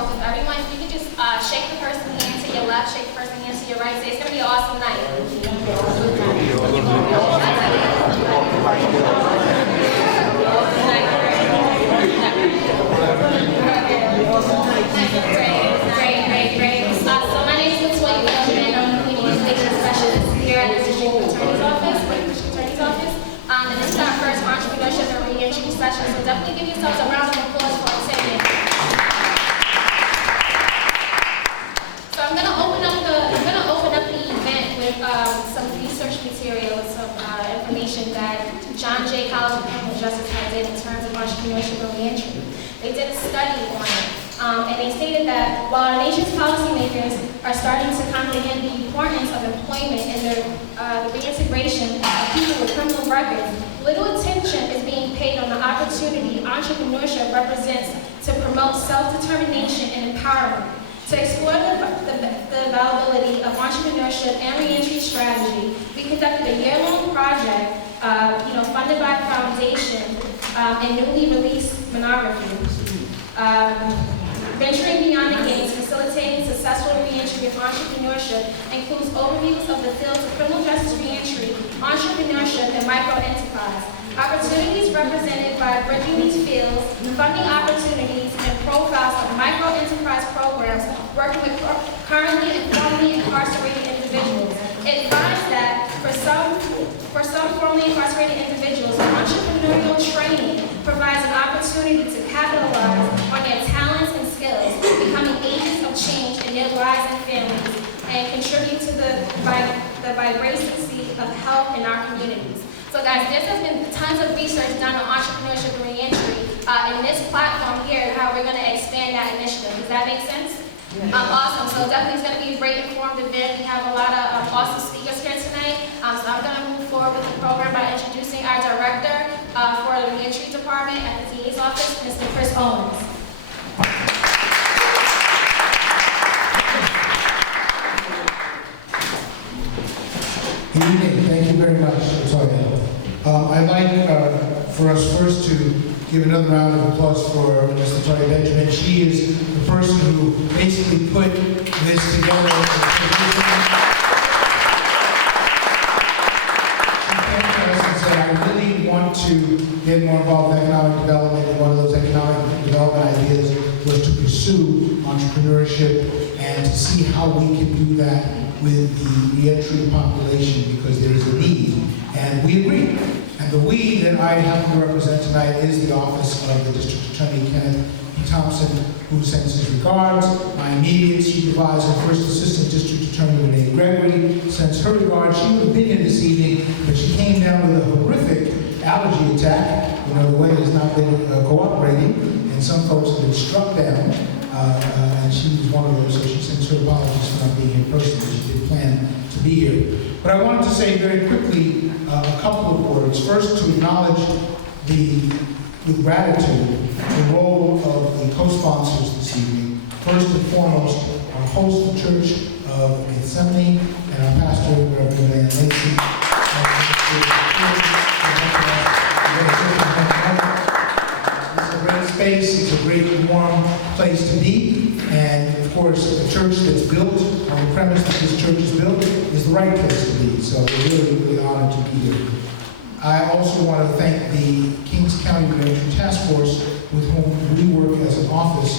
off. If everyone, if you could just shake the person's hand to your left, shake the person's hand to your right. Say it's going to be an awesome night. Great. So my name is Lu-Shawn, and I'm the communication specialist here at the District Attorney's Office, and this is our first Entrepreneurship and Reentry session, so definitely give yourselves a round of applause for attending. So I'm going to open up the event with some research material, some information that John Jay College of Criminal Justice did in terms of entrepreneurship and reentry. They did a study on it, and they stated that while our nation's policymakers are starting to comprehend the importance of employment and the reintegration of people with criminal records, little attention is being paid on the opportunity entrepreneurship represents to promote self-determination and empowerment. To explore the availability of entrepreneurship and reentry strategy, we conducted a year-long project, funded by the foundation and newly released monography. Venturing Beyond the Gates, Facilitating Successful Reentry with Entrepreneurship includes overviews of the fields of criminal justice reentry, entrepreneurship, and micro-enterprise. Opportunities represented by bridging these fields, funding opportunities, and profiles of micro-enterprise programs working with currently and formerly incarcerated individuals. It finds that for some formerly incarcerated individuals, entrepreneurial training provides an opportunity to capitalize on their talents and skills, becoming agents of change in their lives and families, and contribute to the vibrancy of health in our communities. So guys, there has been tons of research done on entrepreneurship and reentry, and this platform here, how we're going to expand that initiative. Does that make sense? Awesome. So definitely it's going to be a great informed event. We have a lot of awesome speakers here tonight. So I'm going to move forward with the program by introducing our director for the reentry department at the DA's office, Mr. Chris Owens. Good evening. Thank you very much, Latoya. I'd like for us first to give another round of applause for Ms. Latoya Benjamin. She is the person who basically put this together. She came to us and said, I really want to get more involved in economic development, and one of those economic development ideas was to pursue entrepreneurship and to see how we can do that with the reentry population, because there is a need, and we agree. And the we that I have to represent tonight is the Office of the District Attorney, Attorney Thompson, who sends his regards. My immediate supervisor, First Assistant District Attorney Renee Gregory, sends her regards. She would have been here this evening, but she came down with a horrific allergy attack. You know, the weather has not been cooperating, and some folks have been struck down. And she was one of those, so she sends her apologies for not being here personally. She did plan to be here. But I wanted to say very quickly a couple of words. First, to acknowledge with gratitude, the role of the co-sponsors this evening. First and foremost, our host, the Church of Gethsemane, and our pastor, Reverend Van Lacey. It's a great space, it's a great warm place to be, and of course the church that's built on the premise that this church is built is the right place to be, so we're really, really honored to be here. I also want to thank the Kings County Reentry Task Force with whom we work as an office.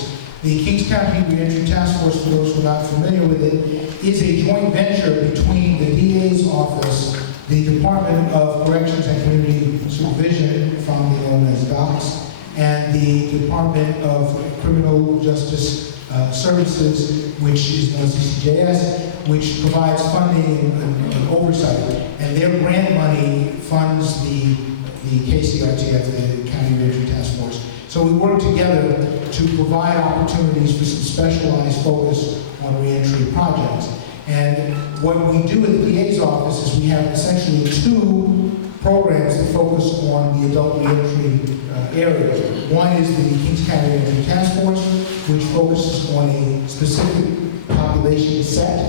The Kings County Reentry Task Force, for those who are not familiar with it, is a joint venture between the DA's office, the Department of Corrections and Community Supervision, formerly known as DOCS, and the Department of Criminal Justice Services, which is known as CCJS, which provides funding and oversight. And their grant money funds the KCRTF, the County Reentry Task Force. So we work together to provide opportunities for some specialized focus on reentry projects. And what we do at the DA's office is we have essentially two programs that focus on the adult reentry area. One is the Kings County Reentry Task Force, which focuses on a specific population set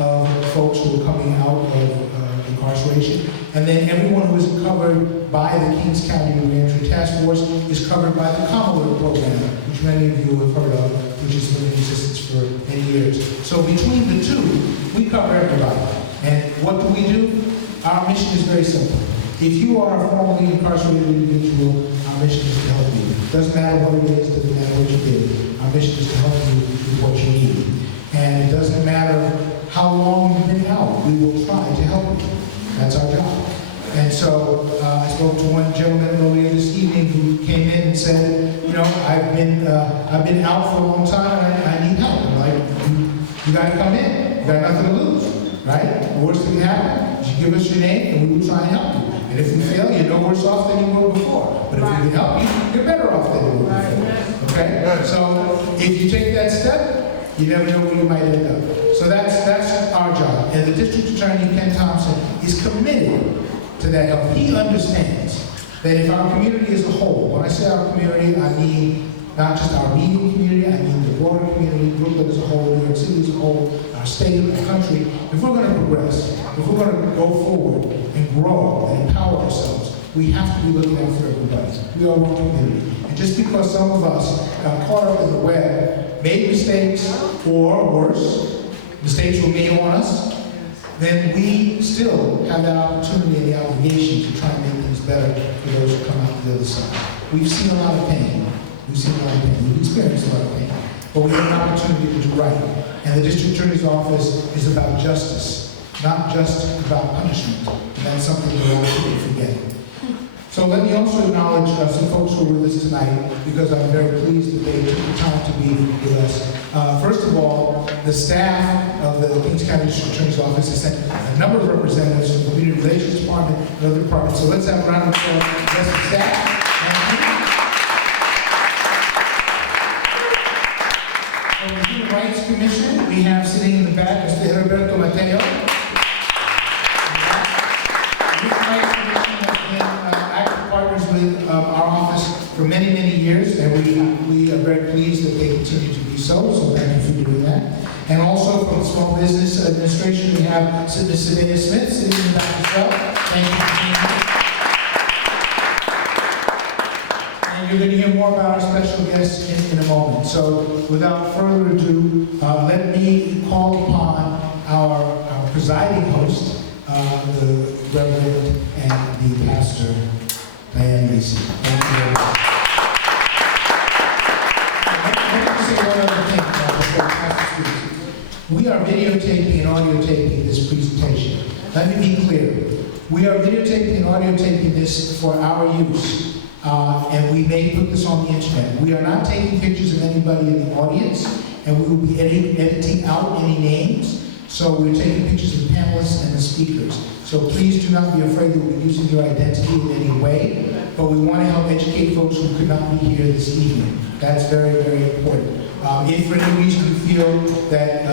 of folks who are coming out of incarceration. And then everyone who is covered by the Kings County Reentry Task Force is covered by the Commonwealth program, which many of you have heard of, which has been in existence for many years. So between the two, we cover everybody. And what do? Our mission is very simple. If you are a formerly incarcerated individual, our mission is to help you. It doesn't matter what it is, doesn't matter what you did. Our mission is to help you with what you need. And it doesn't matter how long you've been out, we will try to help you. That's our job. And so I spoke to one gentleman earlier this evening who came in and said, you know, I've been out for a long time and I need help. I'm like, you got to come in. You got nothing to lose, right? The worst thing that can happen is you give us your name and we will try and help you. And if we fail, you're no worse off than you were before. But if we can help you, you're better off than you were before. Okay? So if you take that step, you never know where you might end up. So that's our job. And the District Attorney, Ken Thompson, is committed to that help. He understands that if our community as a whole, when I say our community, I mean not just our immediate community, I mean the broader community, Brooklyn as a whole, New York City as a whole, our state, our country. If we're going to progress, if we're going to go forward and grow and empower ourselves, we have to be looking out for everybody. We are one community. And just because some of us got caught up in the web, made mistakes, or worse, mistakes were made on us, then we still have that opportunity and the obligation to try and make things better for those who come out the other side. We've seen a lot of pain. We've experienced a lot of pain. But we have an opportunity to do right. And the District Attorney's Office is about justice, not just about punishment. And that's something that a lot of people forget. So let me also acknowledge some folks who are with us tonight, because I'm very pleased that they took the time to be with us. First of all, the staff of the Kings County District Attorney's Office has sent a number of representatives from the Community Relations Department and other departments. So let's have a round of applause for the rest of the staff. From the Human Rights Commission, we have sitting in the back Mr. Heriberto Mateo. The Human Rights Commission has been active partners with our office for many, many years, and we are very pleased that they continue to be so thank you for doing that. And also from the Small Business Administration, we have Ms. Savannah Smith sitting in the back as well. Thank you for being here. And you're going to hear more about our special guests in a moment. So without further ado, let me call upon our presiding host, the Reverend and the Pastor, Diane Macy. Thank you very much. Let me say one other thing before I pass the speech. We are videotaping and audiotaping this presentation. Let me be clear. We are videotaping and audiotaping this for our use. And we may put this on the internet. We are not taking pictures of anybody in the audience, and we will be editing out any names. So we're taking pictures of the panelists and the speakers. So please do not be afraid that we're using your identity in any way, but we want to help educate folks who could not be here this evening. That's very, very important. If for any reason you feel that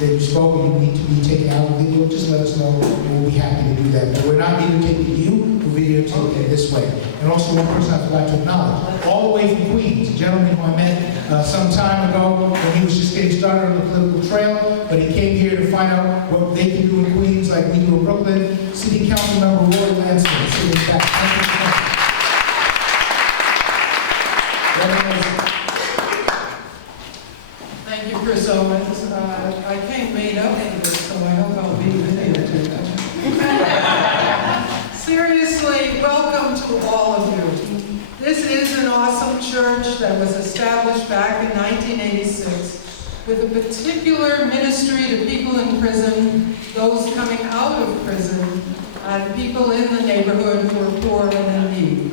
you spoke and you need to be taken out of the video, just let us know, and we'll be happy to do that. But we're not videotaping you, we're videotaping it this way. And also one person I forgot to acknowledge, all the way from Queens, a gentleman who I met some time ago when he was just getting started on the political trail, but he came here to find out what they can do in Queens like we do in Brooklyn. City Council Member Roy Lansing, sitting back. Thank you so much. Thank you, Chris Owens. I came made up for this, so I hope I'll be videotaped. Seriously, welcome to all of you. This is an awesome church that was established back in 1986 with a particular ministry to people in prison, those coming out of prison, and people in the neighborhood who are poor and in need.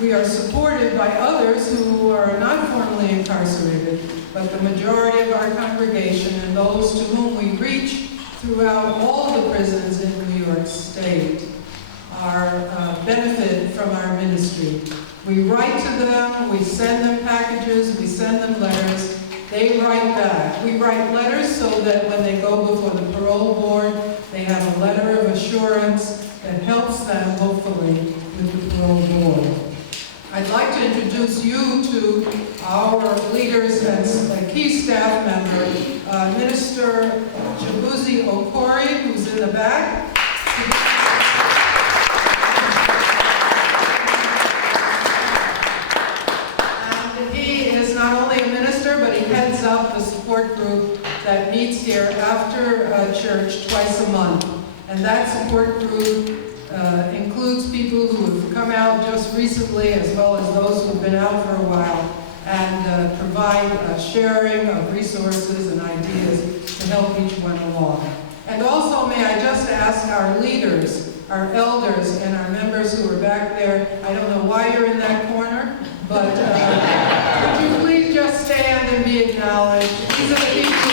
We are supported by others who are not formally incarcerated, but the majority of our congregation and those to whom we reach throughout all the prisons in New York State benefit from our ministry. We write to them, we send them packages, we send them letters. They write back. We write letters so that when they go before the parole board, they have a letter of assurance that helps them, hopefully, with the parole board. I'd like to introduce you to our leaders and a key staff member, Minister Chibuzi Okori, who's in the back. And he is not only a minister, but he And that support group includes people who have come out just recently, as well as those who have been out for a while, and provide sharing of resources and ideas to help each one along. And also, may I just ask our leaders, our elders, and our members who are back there, I don't know why you're in that corner, but would you please just stand and be acknowledged? These are the people.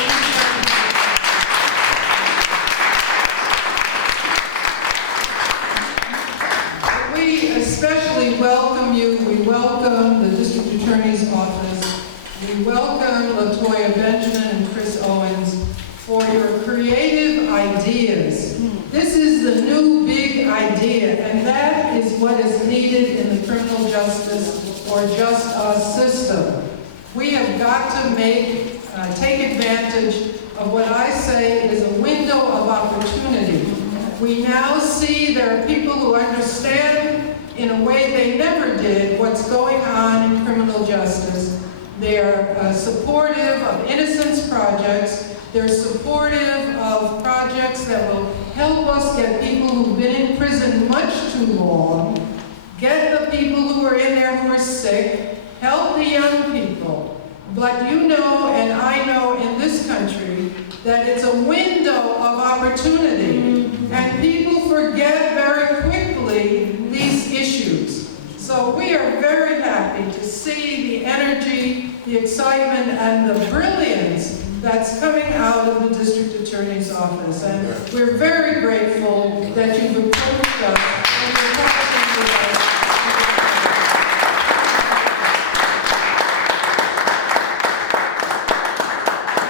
We especially welcome you. We welcome the District Attorney's Office. We welcome LaToya Benjamin and Chris Owens for your creative ideas. This is the new big idea, and that is what is needed in the criminal justice or just us system. We have got to take advantage of what I say is a window of opportunity. We now see there are people who understand in a way they never did what's going on in criminal justice. They're supportive of innocence projects. They're supportive of projects that will help us get people who've been in prison much too long, get the people who are in there who are sick, help the young people. But you know, and I know in this country, that it's a window of opportunity. And people forget very quickly these issues. So we are very happy to see the energy, the excitement, and the brilliance that's coming out of the District Attorney's Office. And we're very grateful that you've approached us and you're partnering with us.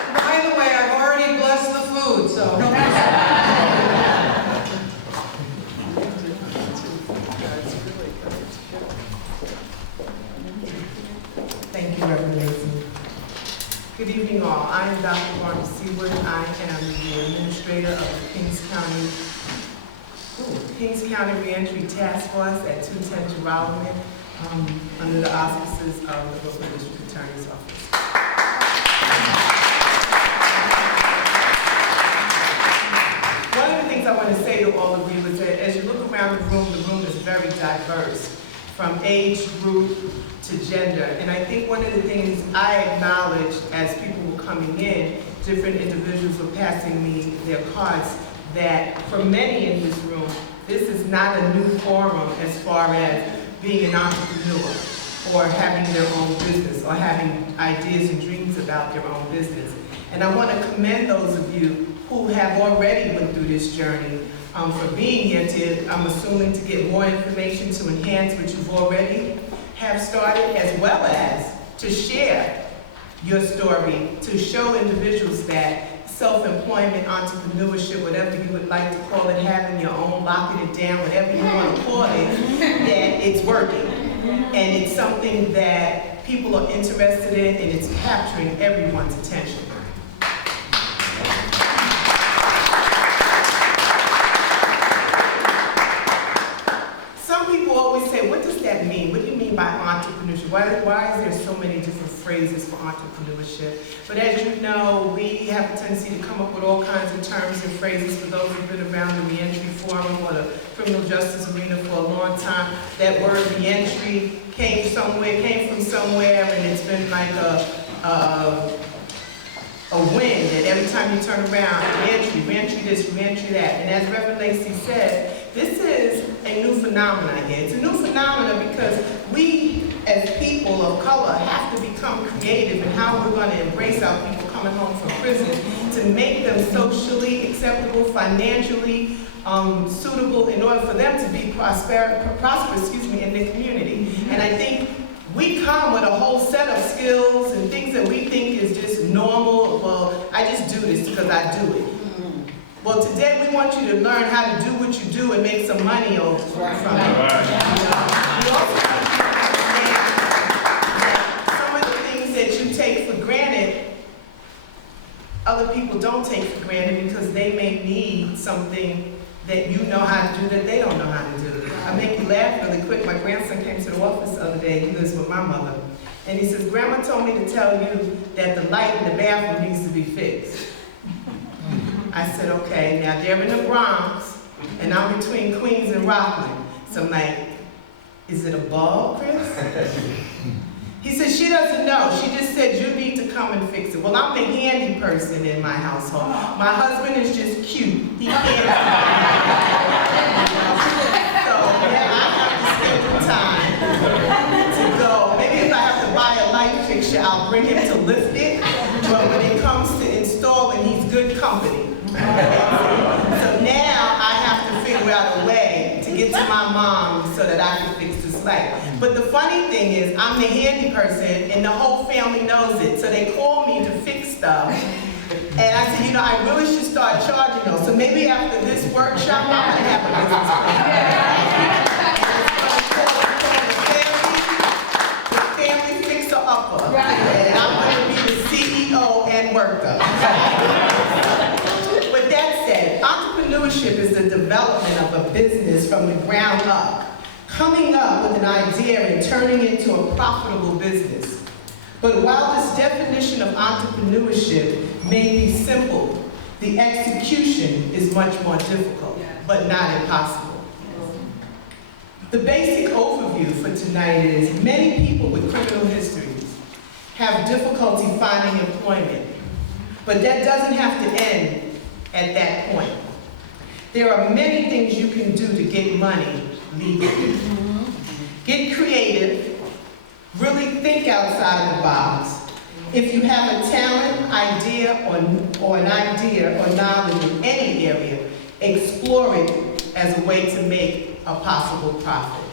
And by the way, I've already blessed the food, so. Thank you, Reverend Mason. Good evening, all. I am Dr. Barbara Seawood. I am the administrator of the Kings County Reentry Task Force at 210 Geralman, under the auspices of the Brooklyn District Attorney's Office. One of the things I want to say to all of you is that as you look around the room is very diverse, from age group to gender. And I think one of the things I acknowledged as people were coming in, different individuals were passing me their cards, that for many in this room, this is not a new forum as far as being an entrepreneur or having their own business or having ideas and dreams about their own business. And I want to commend those of you who have already went through this journey for being here to, I'm assuming, to get more information to enhance what you've already have started, as well as to share your story, to show individuals that self-employment, entrepreneurship, whatever you would like to call it, having your own, locking it down, whatever you want to call it, that it's working. And it's something that people are interested in, and it's capturing everyone's attention. What does that mean? What do you mean by entrepreneurship? Why is there so many different phrases for entrepreneurship? But as you know, we have a tendency to come up with all kinds of terms and phrases for those who've been around the Reentry Forum or the criminal justice arena for a long time. That word reentry came from somewhere, and it's been like a wind that every time you turn around, reentry this, reentry that. And as Reverend Lacey said, this is a new phenomenon here. It's a new phenomenon because we, as people of color, have to become creative in how we're going to embrace our people coming home from prison to make them socially acceptable, financially suitable, in order for them to be prosperous in the community. And I think we come with a whole set of skills and things that we think is just normal. Well, I just do this because I do it. Well, today we want you to learn how to do what you do and make some money from it. We also want you to understand that some of the things that you take for granted, other people don't take for granted because they may need something that you know how to do that they don't know how to do. I make you laugh really quick. My grandson came to the office the other day. He lives with my mother. And he says, Grandma told me to tell you that the light in the bathroom needs to be fixed. I said, okay. Now, they're in the Bronx. And I'm between Queens and Rockland. So I'm like, is it a bug, Chris? He said, she doesn't know. She just said, you need to come and fix it. Well, I'm the handy person in my household. My husband is just cute. He can't. So, yeah, I have to schedule time to go. Maybe if I have to buy a light fixture, I'll bring him to lift it. But when it comes to installing, he's good company. So now I have to figure out a way to get to my mom so that I can fix this light. But the funny thing is, I'm the handy person, and the whole family knows it. So they call me to fix stuff. And I said, I really should start charging them. So maybe after this workshop, I'm going to have a business plan. The family fixer upper. And I'm going to be the CEO and worker. With that said, entrepreneurship is the development of a business from the ground up. Coming up with an idea and turning it into a profitable business. But while this definition of entrepreneurship may be simple, the execution is much more difficult, but not impossible. The basic overview for tonight is many people with criminal histories have difficulty finding employment, but that doesn't have to end at that point. There are many things you can do to get money legally. Get creative, really think outside the box. If you have a talent, idea, or an idea or knowledge in any area, explore it as a way to make a possible profit.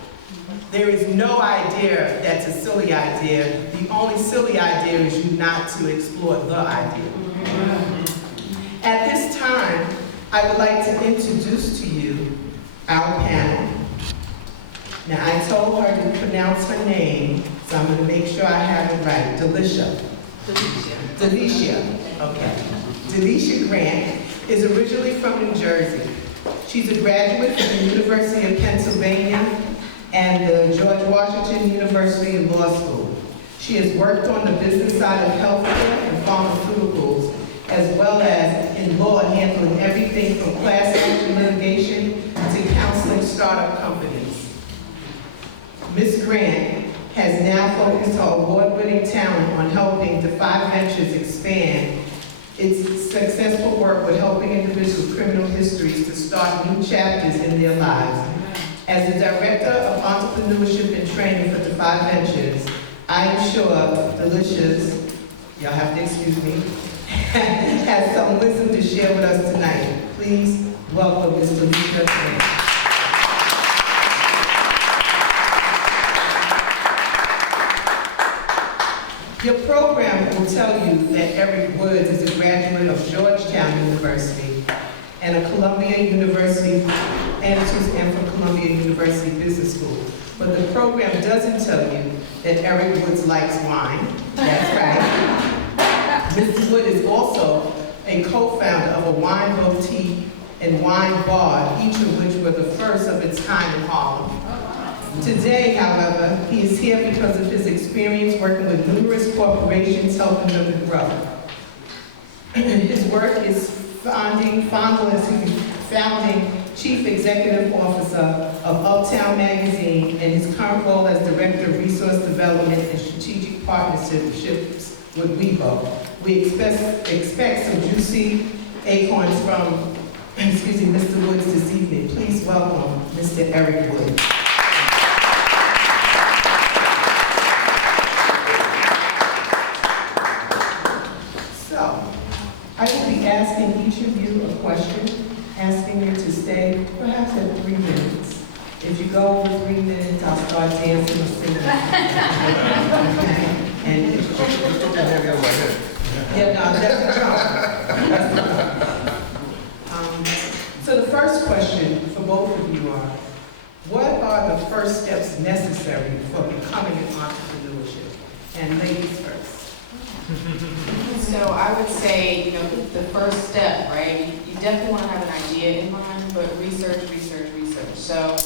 There is no idea that's a silly idea. The only silly idea is you not to explore the idea. At this time, I would like to introduce to you our panel. Now, I told her to pronounce her name, so I'm going to make sure I have it right. Delicia. Okay. Delicia Grant is originally from New Jersey. She's a graduate from the University of Pennsylvania and the George Washington University Law School. She has worked on the business side of healthcare and pharmaceuticals, as well as in law, handling everything from class action litigation to counseling startup companies. Ms. Grant has now focused her award-winning talent on helping Defy Ventures expand its successful work with helping individuals with criminal histories to start new chapters in their lives. As the Director of Entrepreneurship and Training for Defy Ventures, I am sure Delicia's, y'all have to excuse me, has some wisdom to share with us tonight. Please welcome Ms. Delicia Grant. Your program will tell you that Eric Woods is a graduate of Georgetown University and a Columbia University, and from Columbia University Business School. But the program doesn't tell you that Eric Woods likes wine. That's right. Mr. Wood is also a co-founder of a wine boutique and wine bar, each of which were the first of its kind in Harlem. Today, however, he is here because of his experience working with numerous corporations, helping them to grow. His work is founding Chief Executive Officer of Uptown Magazine and his current role as Director of Resource Development and Strategic Partnerships with WeVo. We expect some juicy acorns from, Mr. Woods this evening. Please welcome Mr. Eric Woods. I will be asking each of you a question, asking you to stay perhaps at 3 minutes. If you go over 3 minutes, I'll start dancing or singing. Okay? And that's the drum. So the first question for both of you are, what are the first steps necessary for becoming an entrepreneurship? And ladies first. So I would say, the first step, right? You definitely want to have an idea in mind, but research. So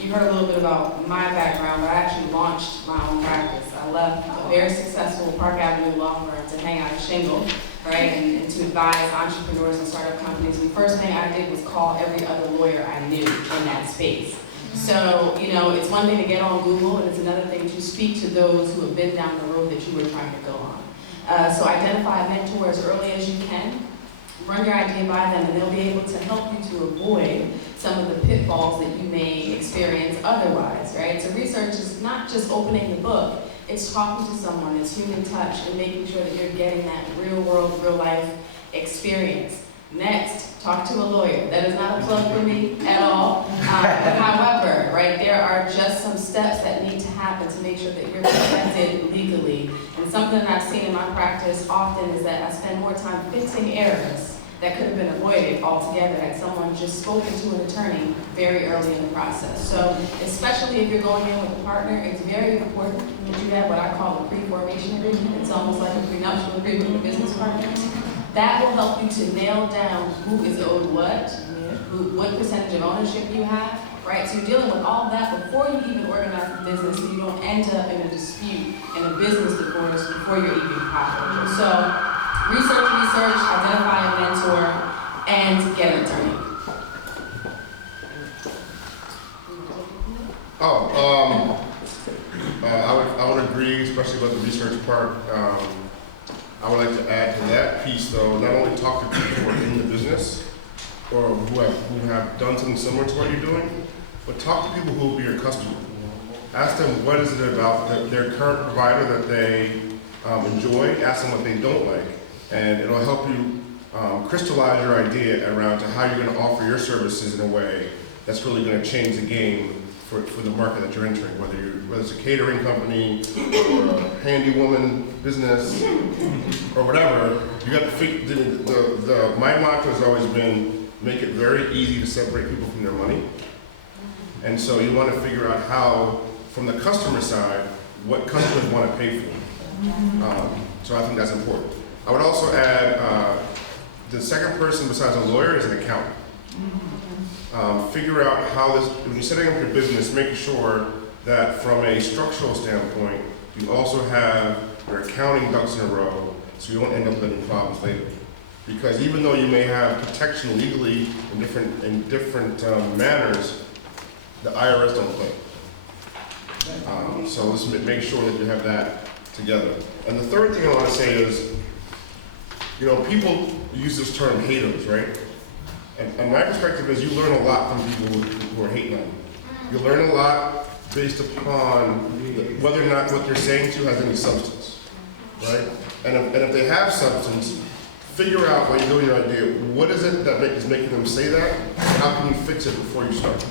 you heard a little bit about my background, but I actually launched my own practice. I left a very successful Park Avenue law firm to hang out a shingle right? And to advise entrepreneurs and startup companies. And the first thing I did was call every other lawyer I knew in that space. So, it's one thing to get on Google, and it's another thing to speak to those who have been down the road that you were trying to go on. So identify a mentor as early as you can. Run your idea by them, and they'll be able to help you to avoid some of the pitfalls that you may experience otherwise, right? So research is not just opening the book, it's talking to someone, it's human touch, and making sure that you're getting that real world, real life experience. Next, talk to a lawyer. That is not a plug for me at all. However, right, there are just some steps that need to happen to make sure that you're protected legally. And something that I've seen in my practice often is that I spend more time fixing errors that could have been avoided altogether had someone just spoken to an attorney very early in the process. So, especially if you're going in with a partner, it's very important that you have what I call a pre-formation agreement. It's almost like a prenuptial agreement with business partners. That will help you to nail down who is owed what percentage of ownership you have, right? So you're dealing with all of that before you even organize the business, so you don't end up in a dispute in a business divorce before you're even profitable. So research, identify a mentor, and get an attorney. I would agree, especially about the research part. I would like to add to that piece, though, not only talk to people who are in the business or who have done something similar to what you're doing, but talk to people who will be your customer. Ask them what is it about their current provider that they enjoy. Ask them what they don't like, and it'll help you crystallize your idea around to how you're going to offer your services in a way that's really going to change the game for the market that you're entering, whether it's a catering company or a handy woman business or whatever. You got to my mantra has always been make it very easy to separate people from their money. And so you want to figure out how, from the customer side, what customers want to pay for. So I think that's important. I would also add the second person besides a lawyer is an accountant. Figure out how this, when you're setting up your business, make sure that from a structural standpoint, you also have your accounting ducks in a row so you don't end up having problems later. Because even though you may have protection legally in different manners, the IRS don't play. So let's make sure that you have that together. And the third thing I want to say is, people use this term haters, right? And my perspective is you learn a lot from people who are hating on you. You learn a lot based upon whether or not what they're saying to you has any substance, right? And if they have substance, figure out while you're doing your idea, what is it that is making them say that, and how can you fix it before you start?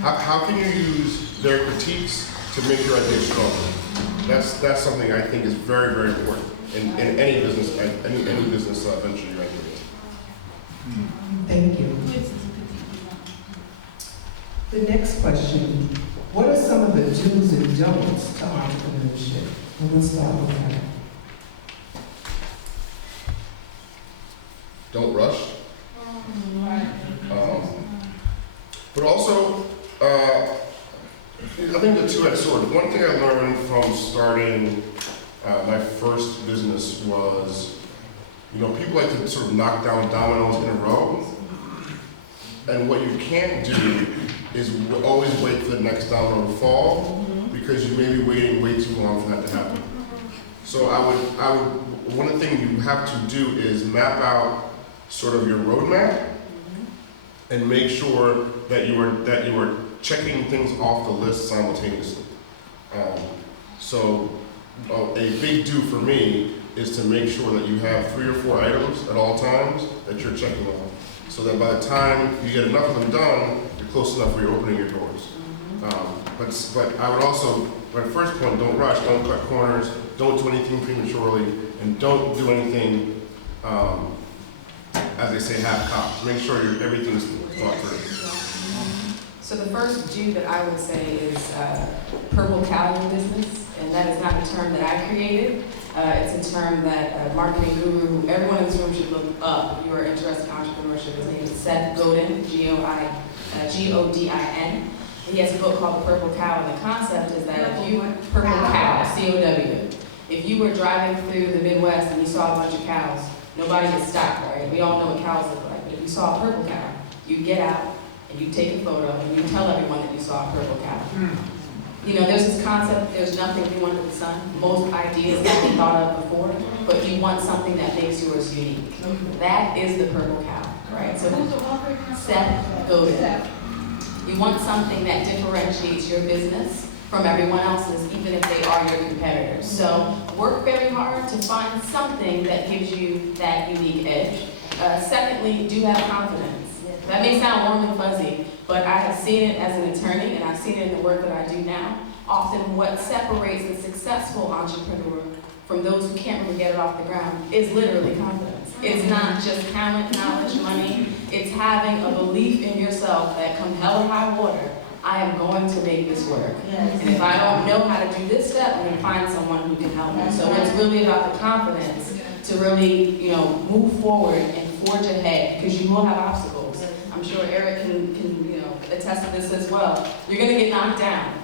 How can you use their critiques to make your idea stronger? That's something I think is very, very important in any business, any business venture you're entering. Thank you. The next question, what are some of the do's and don'ts to entrepreneurship? And we'll start with that. Don't rush. But also, I think the two-edged sword. One thing I learned from starting my first business was, people like to sort of knock down dominoes in a row. And what you can't do is always wait for the next domino to fall, because you may be waiting way too long for that to happen. So one of the things you have to do is map out sort of your roadmap and make sure that you are checking things off the list simultaneously. So a big do for me is to make sure that you have 3 or 4 items at all times that you're checking off. So that by the time you get enough of them done, you're close enough where you're opening your doors. But I would also, my first point, don't rush, don't cut corners, don't do anything prematurely, and don't do anything, as they say, half-cocked. Make sure everything is thought through. So the first do that I would say is purple cow in business, and that is not a term that I created. It's a term that a marketing guru, who everyone in this room should look up if you are interested in entrepreneurship. His name is Seth Godin, Godin. He has a book called The Purple Cow, and the concept is that if you, purple cow, C-O-W, If you were driving through the Midwest and you saw a bunch of cows, nobody would stop, right? We all know what cows look like. But if you saw a purple cow, you'd get out and you'd take a photo and you'd tell everyone that you saw a purple cow. You know, there's this concept, there's nothing new under the sun. Most ideas have been thought of before, but you want something that makes yours unique. That is the purple cow, right? So Seth Godin. You want something that differentiates your business from everyone else's, even if they are your competitors. So work very hard to find something that gives you that unique edge. Secondly, do have confidence. That may sound warm and fuzzy, but I have seen it as an attorney, and I've seen it in the work that I do now. Often what separates the successful entrepreneur from those who can't really get it off the ground is literally confidence. It's not just talent, knowledge, money. It's having a belief in yourself that come hell or high water, I am going to make this work. And if I don't know how to do this step, I'm going to find someone who can help me. So it's really about the confidence to really, move forward and forge ahead, because you will have obstacles. I'm sure Eric can attest to this as well. You're going to get knocked down.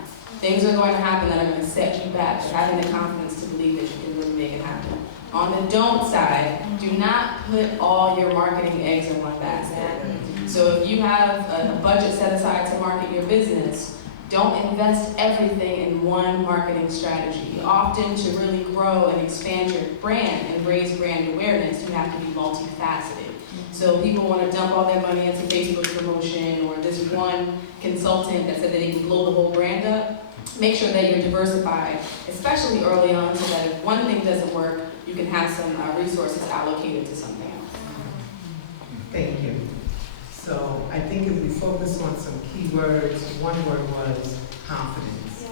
Things are going to happen that are going to set you back, but having the confidence to believe that you can really make it happen. On the don't side, do not put all your marketing eggs in one basket. So if you have a budget set aside to market your business, don't invest everything in one marketing strategy. Often, to really grow and expand your brand and raise brand awareness, you have to be multifaceted. So people want to dump all their money into Facebook promotion, or this one consultant that said that they can blow the whole brand up. Make sure that you're diversified, especially early on, so that if one thing doesn't work, you can have some resources allocated to something else. Thank you. So I think if we focus on some key words, one word was confidence.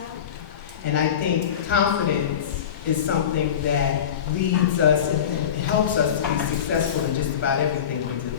And I think confidence is something that leads us and helps us to be successful in just about everything we do.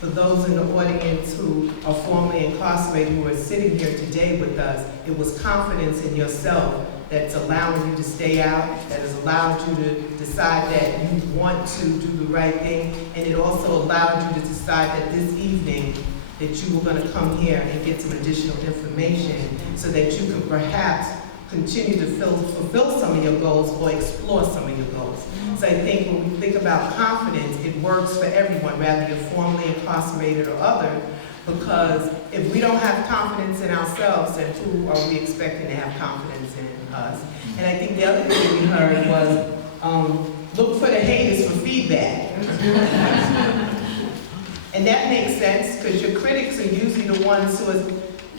For those in the audience who are formerly incarcerated, who are sitting here today with us, it was confidence in yourself that's allowing you to stay out, that has allowed you to decide that you want to do the right thing, and it also allowed you to decide that this evening that you were going to come here and get some additional information so that you can perhaps continue to fulfill some of your goals or explore some of your goals. So I think when we think about confidence, it works for everyone, whether you're formerly incarcerated or other, because if we don't have confidence in ourselves, then who are we expecting to have confidence in us? And I think the other thing we heard was, look for the haters for feedback. And that makes sense, because your critics are usually the ones who are,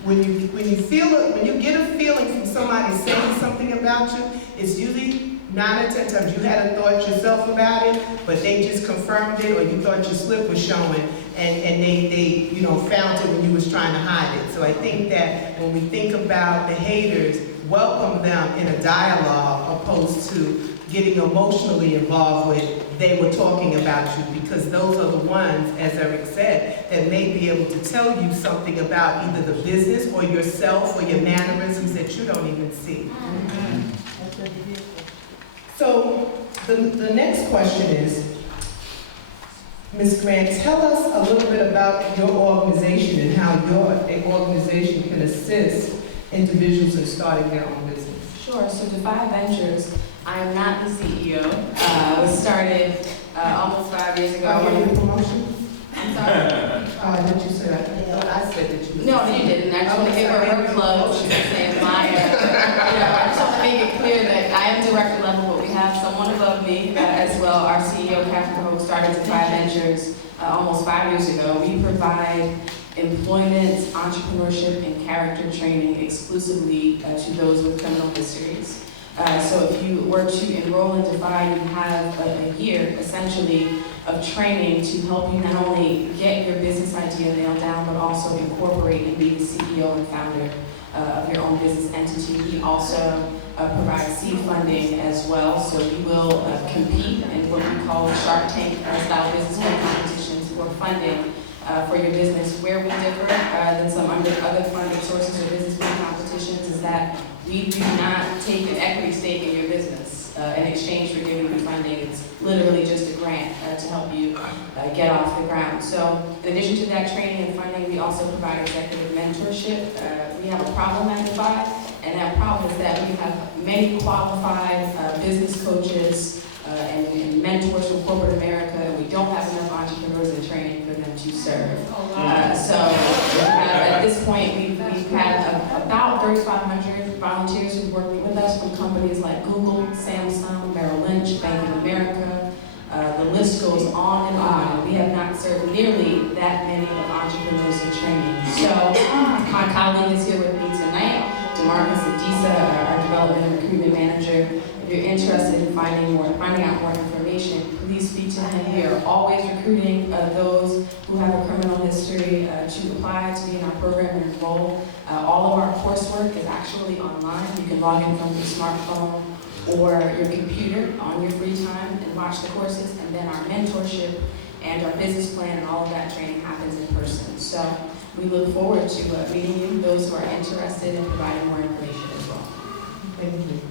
when you get a feeling from somebody saying something about you, it's usually 9 out of 10 times you had a thought yourself about it, but they just confirmed it, or you thought your slip was showing, and they found it when you was trying to hide it. So I think that when we think about the haters, welcome them in a dialogue opposed to getting emotionally involved with they were talking about you, because those are the ones, as Eric said, that may be able to tell you something about either the business or yourself or your mannerisms that you don't even see. So the next question is, Ms. Grant, tell us a little bit about your organization and how your organization can assist individuals in starting their own business. Sure, so Defy Ventures, I am not the CEO. It was started almost 5 years ago. Are you in promotion? I'm sorry. Did you say that? I said that you. No, you didn't. I just want to give her plug. She was saying Maya. I just want to make it clear that I am director level, but we have someone above me as well. Our CEO, Catherine Ho, started Defy Ventures almost 5 years ago. We provide employment, entrepreneurship, and character training exclusively to those with criminal histories. So if you were to enroll in Defy, you have a year, essentially, of training to help you not only get your business idea nailed down, but also incorporate and be the CEO and founder of your own business entity. We also provide seed funding as well, so you will compete in what we call Shark Tank style business competitions for funding for your business. Where we differ than some other funding sources or business competitions is that we do not take an equity stake in your business in exchange for giving you funding. It's literally just a grant to help you get off the ground. So in addition to that training and funding, we also provide executive mentorship. we have a problem magnified, and that problem is that we have many qualified business coaches and mentors from corporate America, and we don't have enough entrepreneurs in training for them to serve. So at this point, we've had about 3,500 volunteers who work with us from companies like Google, Samsung, Merrill Lynch, Bank of America. The list goes on and on. We have not served nearly that many of entrepreneurs in training. So my colleague is here with me tonight, DeMarcus Adisa, our development and recruitment manager. If you're interested in finding out more information, please speak to him. We are always recruiting those who have a criminal history to apply to be in our program and enroll. All of our coursework is actually online. You can log in from your smartphone or your computer on your free time and watch the courses, and then our mentorship and our business plan and all of that training happens in person. So we look forward to meeting you, those who are interested in providing more information as well. Thank you.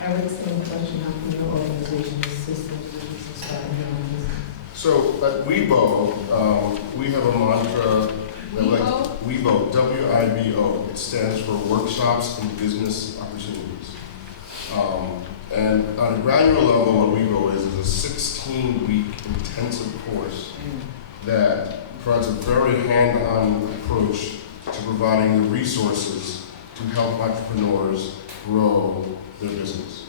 Eric, same question, how can your organization assist individuals in starting their own business? So at WIBO, we have a mantra that WIBO, W-I-B-O. It stands for Workshops and Business Opportunities. And on a granular level, what WIBO is a 16-week intensive course that provides a very hand-on approach to providing the resources to help entrepreneurs grow their business.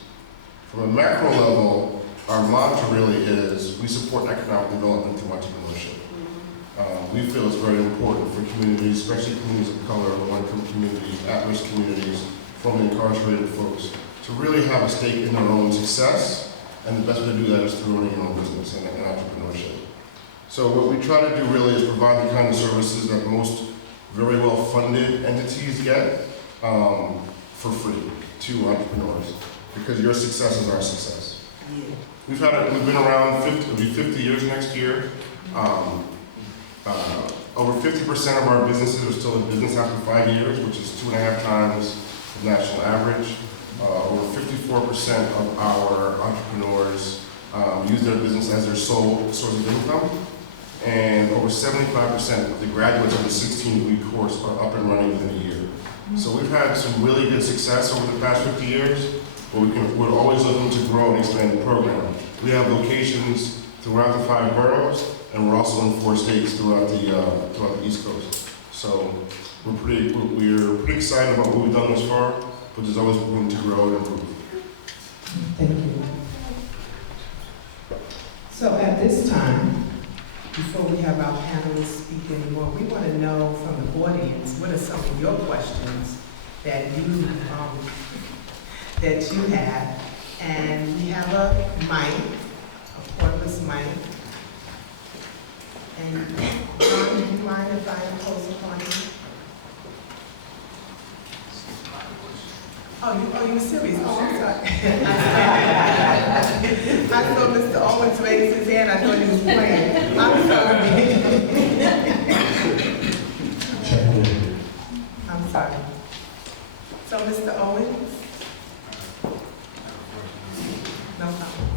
From a macro level, our mantra really is we support economic development through entrepreneurship. We feel it's very important for communities, especially communities of color, low-income communities, at-risk communities, formerly incarcerated folks, to really have a stake in their own success, and the best way to do that is through running your own business and entrepreneurship. So what we try to do really is provide the kind of services that most very well-funded entities get for free to entrepreneurs, because your success is our success. Yeah. We've been around, it'll be 50 years next year. Over 50% of our businesses are still in business after 5 years, which is 2.5 times the national average. Over 54% of our entrepreneurs use their business as their sole source of income. And over 75% of the graduates of the 16-week course are up and running within a year. So we've had some really good success over the past 50 years, but we're always looking to grow and expand the program. We have locations throughout the 5 boroughs, and we're also in 4 states throughout the East Coast. So we're pretty excited about what we've done thus far, but there's always room to grow and improve. Thank you. So at this time, before we have our panelists speak anymore, we want to know from the audience, what are some of your questions that you have? And we have a mic, a cordless mic. And John, do you mind if I impose upon you? Oh, you were serious? Oh, I'm sorry. I saw Mr. Owens raise his hand. I thought he was playing. I'm sorry. I'm sorry. So, Mr. Owens? No problem.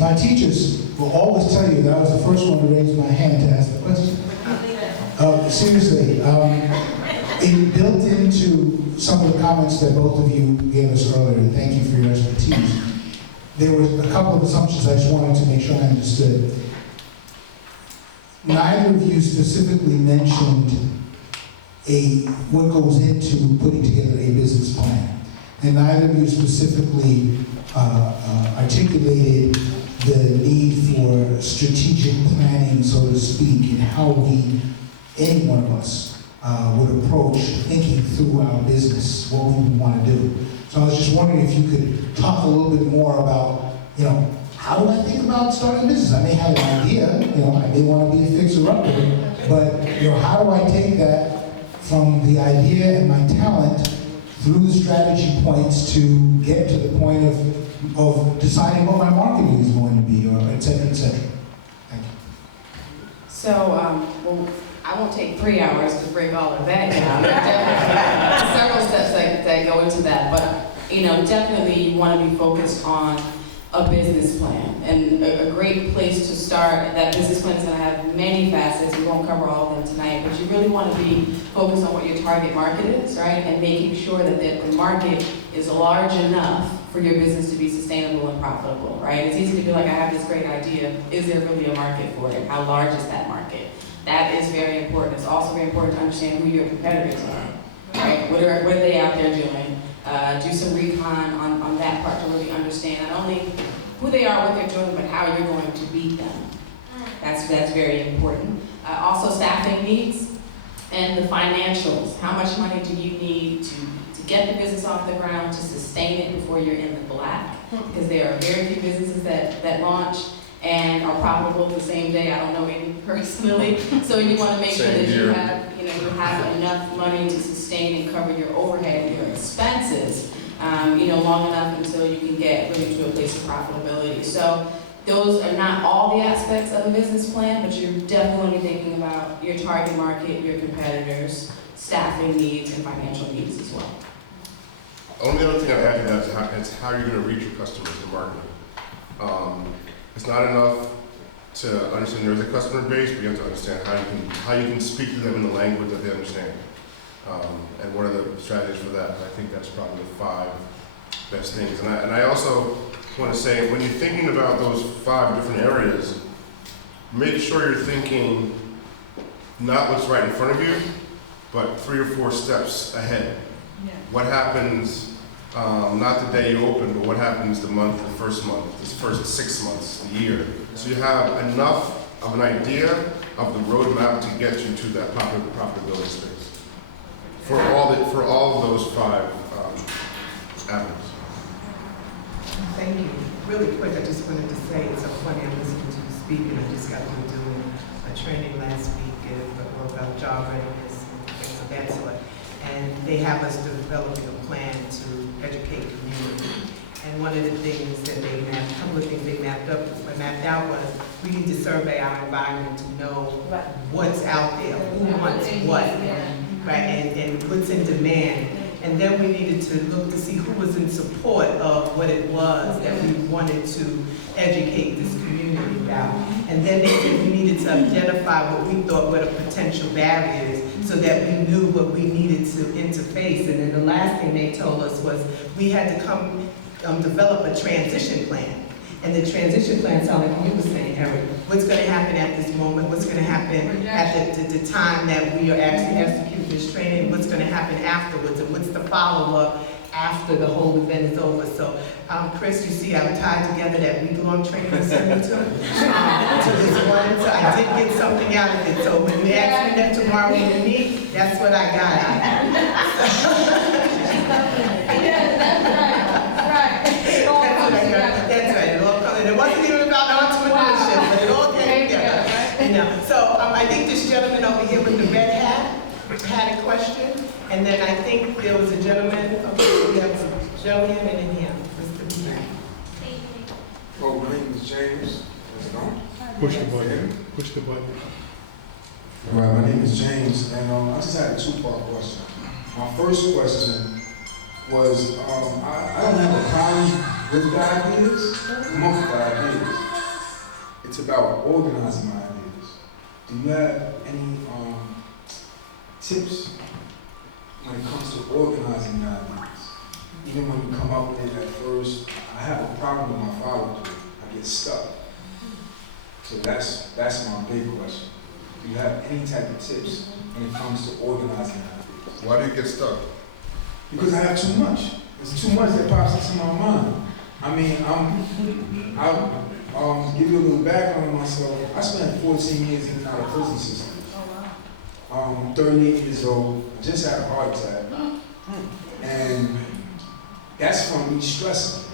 My teachers will always tell you that I was the first one to raise my hand to ask the question. Seriously, it built into some of the comments that both of you gave us earlier, and thank you for your expertise. There were a couple of assumptions I just wanted to make sure I understood. Neither of you specifically mentioned what goes into putting together a business plan. And neither of you specifically articulated the need for strategic planning, so to speak, and how any one of us would approach thinking through our business, what we would want to do. So I was just wondering if you could talk a little bit more about, how do I think about starting a business? I may have an idea, I may want to be a fixer-upper, but, how do I take that from the idea and my talent through the strategy points to get to the point of deciding what my marketing is going to be, or et cetera, et cetera. Thank you. So, well, I won't take 3 hours to break all of that down. Definitely several steps that go into that, but definitely you want to be focused on a business plan. And a great place to start, that business plan is gonna have many facets, we won't cover all of them tonight, but you really wanna be focused on what your target market is, right? And making sure that the market is large enough for your business to be sustainable and profitable, right? It's easy to be like, I have this great idea, is there really a market for it? How large is that market? That is very important. It's also very important to understand who your competitors are, right? What are they out there doing? Do some recon on that part to really understand not only who they are, what they're doing, but how you're going to beat them. That's very important. Also staffing needs and the financials. How much money do you need to get the business off the ground, to sustain it before you're in the black? Because there are very few businesses that launch and are profitable the same day. I don't know any personally. So you want to make sure that you have enough money to sustain and cover your overhead and your expenses, long enough until you can get really to a place of profitability. So those are not all the aspects of a business plan, but you're definitely thinking about your target market, your competitors, staffing needs, and financial needs as well. Only other thing I'd add to that is how you're going to reach your customers in marketing. It's not enough to understand there's a customer base, but you have to understand how you can speak to them in the language that they understand. And what are the strategies for that? And I think that's probably the 5 best things. And I also want to say, when you're thinking about those 5 different areas, make sure you're thinking not what's right in front of you, but 3 or 4 steps ahead. Yeah. What happens, not the day you open, but what happens the first month, the first 6 months, the year. So you have enough of an idea of the roadmap to get you to that profitability space. For all of those 5 avenues. Thank you. Really quick, I just wanted to say, it's so funny, I'm listening to you speak, and I just got through doing a training last week about job readiness and things of that sort. And they have us developing a plan to educate community. And one of the things that a couple of things they mapped out was, we need to survey our environment to know what's out there, who wants what, right, and what's in demand. And then we needed to look to see who was in support of what it was that we wanted to educate this community about. And then they said we needed to identify what we thought were the potential barriers so that we knew what we needed to interface. And then the last thing they told us was we had to come develop a transition plan. And the transition plan sounded like you were saying, Eric, what's going to happen at this moment, what's going to happen at the time that we are actually executing this training, what's going to happen afterwards, and what's the follow-up after the whole event is over. So, Chris, you see, I've tied together that week-long training you sent me to this one, so I did get something out of it. So when they ask me that tomorrow when we meet, that's what I got out of it. That's right. It all comes. It wasn't even about entrepreneurship, but it all came together. So I think this gentleman over here with the red hat had a question, and then I think there was a gentleman. Okay, we have a gentleman in here. Mr. B. Oh, my name is James. Push the button. Push the button. All right, my name is James, and I just had a 2-part question. My first question was, I don't have a problem with the ideas, most of the ideas. It's about organizing my ideas. Do you have any tips when it comes to organizing my ideas? Even when you come up with it at first, I have a problem with my follow-through. I get stuck. So that's my big question. Do you have any type of tips when it comes to organizing ideas? Why do you get stuck? Because I have too much. There's too much that pops into my mind. I mean, I'll give you a little background on myself. I spent 14 years in and out of prison system. 38 years old, I just had a heart attack. And that's from me stressing.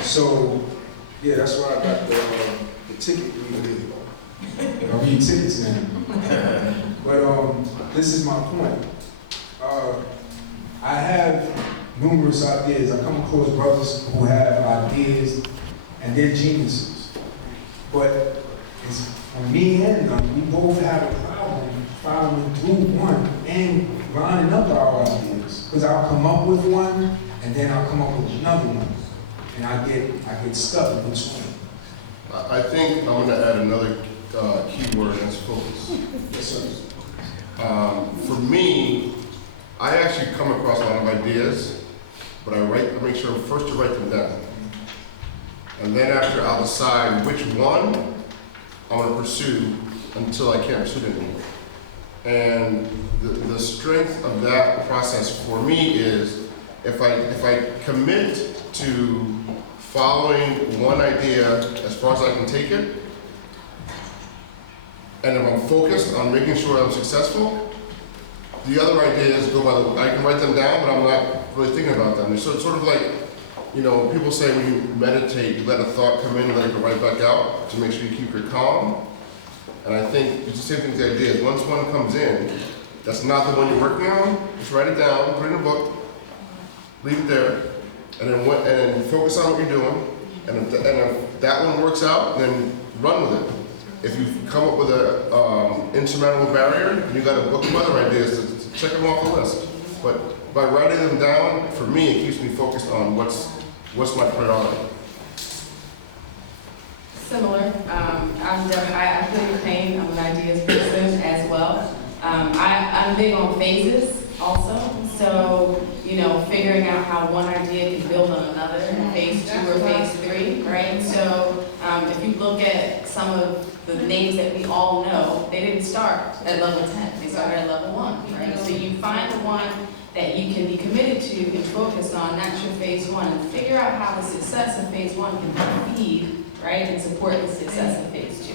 So, yeah, that's why I got the ticket reader. I read tickets now. But this is my point. I have numerous ideas. I come across brothers who have ideas and they're geniuses. But it's for me and them, we both have a problem following through one and lining up our ideas. Because I'll come up with one and then I'll come up with another one. and I get stuck in between. I think I'm going to add another key word, and that's focus. Yes, sir. For me, I actually come across a lot of ideas, but I make sure first to write them down. And then after, I'll decide which one I want to pursue until I can't pursue it anymore. And the strength of that process for me is if I commit to following one idea as far as I can take it, and if I'm focused on making sure I'm successful, the other ideas go by the, I can write them down, but I'm not really thinking about them. So it's sort of like, you know, people say when you meditate, you let a thought come in and let it go right back out to make sure you keep your calm. And I think it's the same thing with the ideas. Once one comes in, that's not the one you're working on, just write it down, put it in a book, leave it there, and then focus on what you're doing. And if that one works out, then run with it. If you come up with a insurmountable barrier, you got a book of other ideas to check them off the list. But by writing them down, for me, it keeps me focused on what's my priority. Similar. I feel your pain. I'm an ideas person as well. I'm big on phases also. So, you know, figuring out how one idea can build on another, phase 2 or phase 3, right? So if you look at some of the names that we all know, they didn't start at level 10. They started at level 1, right? So you find the one that you can be committed to and focused on, that's your phase 1, and figure out how the success of phase 1 can feed, right, and support the success of phase 2.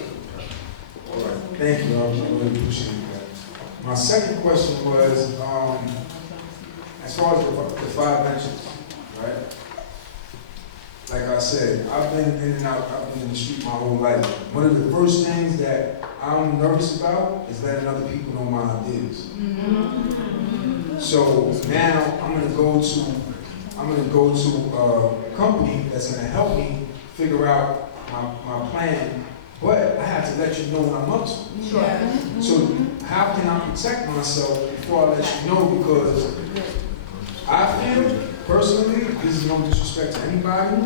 All right. Thank you. I really appreciate that. My second question was, as far as the 5 ventures, right? Like I said, I've been in and out, I've been in the street my whole life. One of the first things that I'm nervous about is letting other people know my ideas. Mm-hmm. So now I'm gonna go to a company that's gonna help me figure out my plan, but I have to let you know what I'm up to. Sure. So how can I protect myself before I let you know? Because I feel, personally, this is no disrespect to anybody,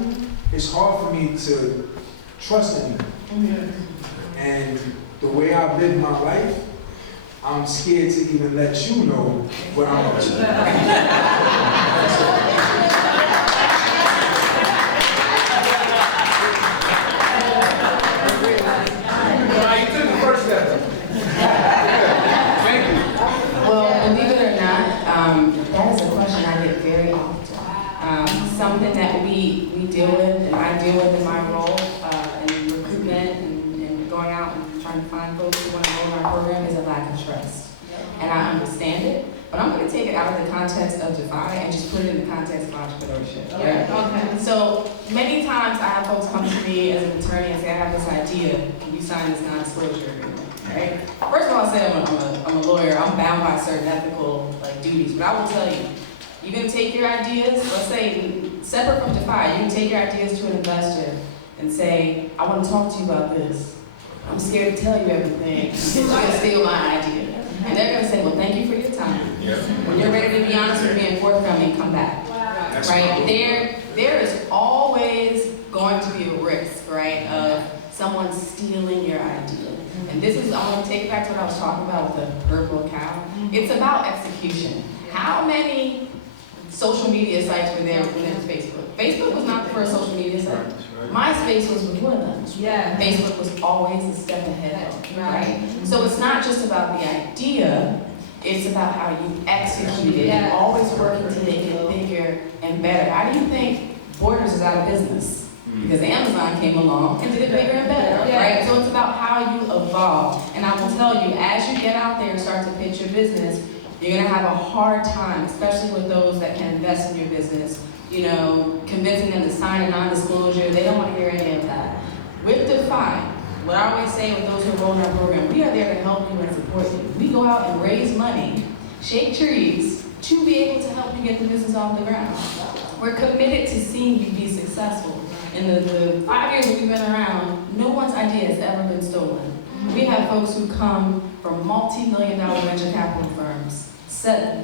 it's hard for me to trust anyone. Mm-hmm. And the way I've lived my life, I'm scared to even let you know what I'm up to. You took the first step. Thank you. Well, believe it or not, that is a question I get very often. Something that we deal with, and I deal with in my role in recruitment and going out and trying to find folks who want to enroll in our program is a lack of trust. And I understand it, but I'm going to take it out of the context of DeFi and just put it in the context of entrepreneurship. Okay. So many times I have folks come to me as an attorney and say, I have this idea, can you sign this non-disclosure agreement? Right? First of all, I say I'm a lawyer. I'm bound by certain ethical duties, but I will tell you, you're going to take your ideas, let's say, separate from DeFi, you can take your ideas to an investor and say, I want to talk to you about this. I'm scared to tell you everything because you're going to steal my idea. And they're going to say, well, thank you for your time. When you're ready to be honest with me and forthcoming, come back. Right? There is always going to be a risk, right, of someone stealing your idea. And this is, I want to take it back to what I was talking about with the purple cow. It's about execution. How many social media sites were there when it was Facebook? Facebook was not the first social media site. MySpace was before them. Yeah. Facebook was always a step ahead of, right? So it's not just about the idea, it's about how you execute it. And always working to make it bigger and better. How do you think Borders is out of business? Because Amazon came along and did it bigger and better, right? So it's about how you evolve. And I will tell you, as you get out there and start to pitch your business, you're going to have a hard time, especially with those that can invest in your business, you know, convincing them to sign a non-disclosure. They don't want to hear any of that. With DeFi, what I always say with those who enroll in our program, we are there to help you and support you. We go out and raise money, shake trees, to be able to help you get the business off the ground. We're committed to seeing you be successful. In the 5 years that we've been around, no one's idea has ever been stolen. We have folks who come from multi-million-dollar venture capital firms.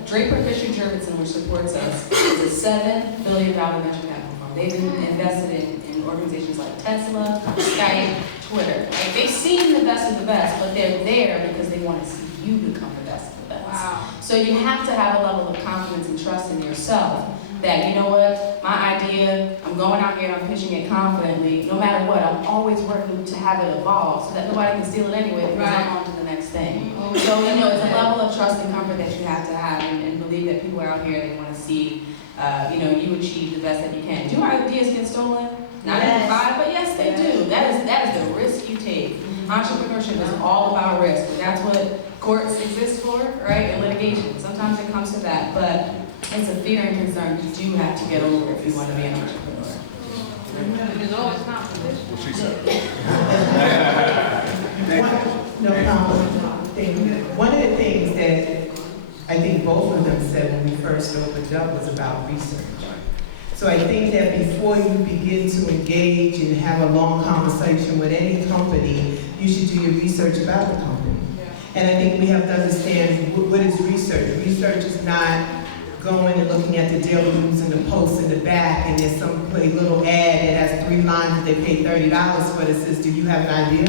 Draper Fisher Jurvetson, which supports us, is a $7 billion venture capital firm. They've invested in organizations like Tesla, Skype, Twitter. Like, they've seen the best of the best, but they're there because they want to see you become the best of the best. Wow. So you have to have a level of confidence and trust in yourself that, you know what, my idea, I'm going out here and I'm pitching it confidently. No matter what, I'm always working to have it evolve so that nobody can steal it anyway because I'm on to the next thing. So, you know, it's a level of trust and comfort that you have to have and believe that people are out here, they want to see, you know, you achieve the best that you can. Do our ideas get stolen? Not even five, but yes, they do. That is the risk you take. Entrepreneurship is all about risk. But that's what courts exist for, right? And litigation. Sometimes it comes to that, but it's a fear and concern you do have to get over if you want to be an entrepreneur. There's always competition. What she said. No problem. One of the things that I think both of them said when we first opened up was about research. So I think that before you begin to engage and have a long conversation with any company, you should do your research about the company. And I think we have to understand what is research. Research is not going and looking at the daily news and the posts in the back, and there's some little ad that has 3 lines that they pay $30 for that says, do you have an idea?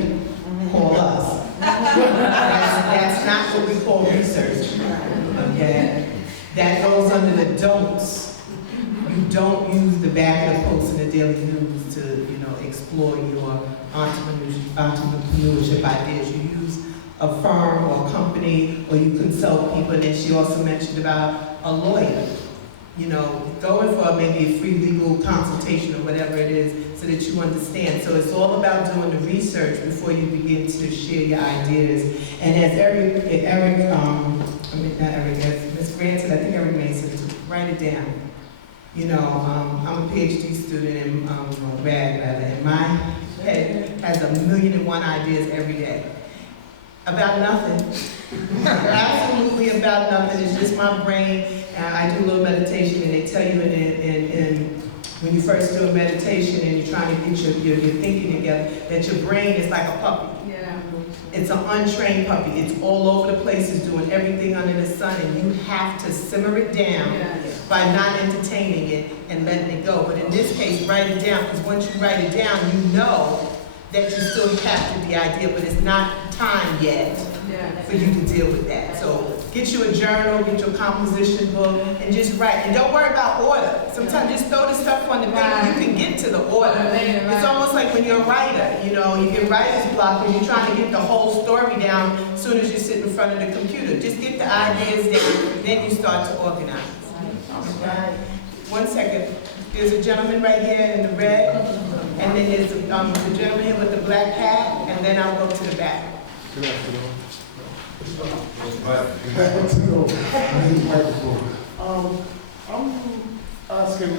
Call us. That's not what we call research. Okay? That goes under the don'ts. You don't use the back of the post in the daily news to, you know, explore your entrepreneurship ideas. You use a firm or a company, or you consult people. And then she also mentioned about a lawyer. You know, going for maybe a free legal consultation or whatever it is, so that you understand. So it's all about doing the research before you begin to share your ideas. And as as Ms. Grant said, I think Eric Mason, to write it down. You know, I'm a PhD student in grad rather, and my head has 1,000,001 ideas every day. About nothing. Absolutely about nothing. It's just my brain. I do a little meditation, and they tell you when you first do a meditation and you're trying to get your thinking together, that your brain is like a puppy. Yeah. It's an untrained puppy. It's all over the place. It's doing everything under the sun, and you have to simmer it down by not entertaining it and letting it go. But in this case, write it down, because once you write it down, you know that you still captured the idea, but it's not time yet for you to deal with that. So get you a journal, get your composition book, and just write. And don't worry about order. Sometimes just throw the stuff on the paper. You can get to the order. It's almost like when you're a writer, you know, you get writer's block because you're trying to get the whole story down as soon as you sit in front of the computer. Just get the ideas down, then you start to organize. Right. 1 second. There's a gentleman right here in the red, and then there's the gentleman here with the black hat, and then I'll go to the back. Good afternoon. I'm asking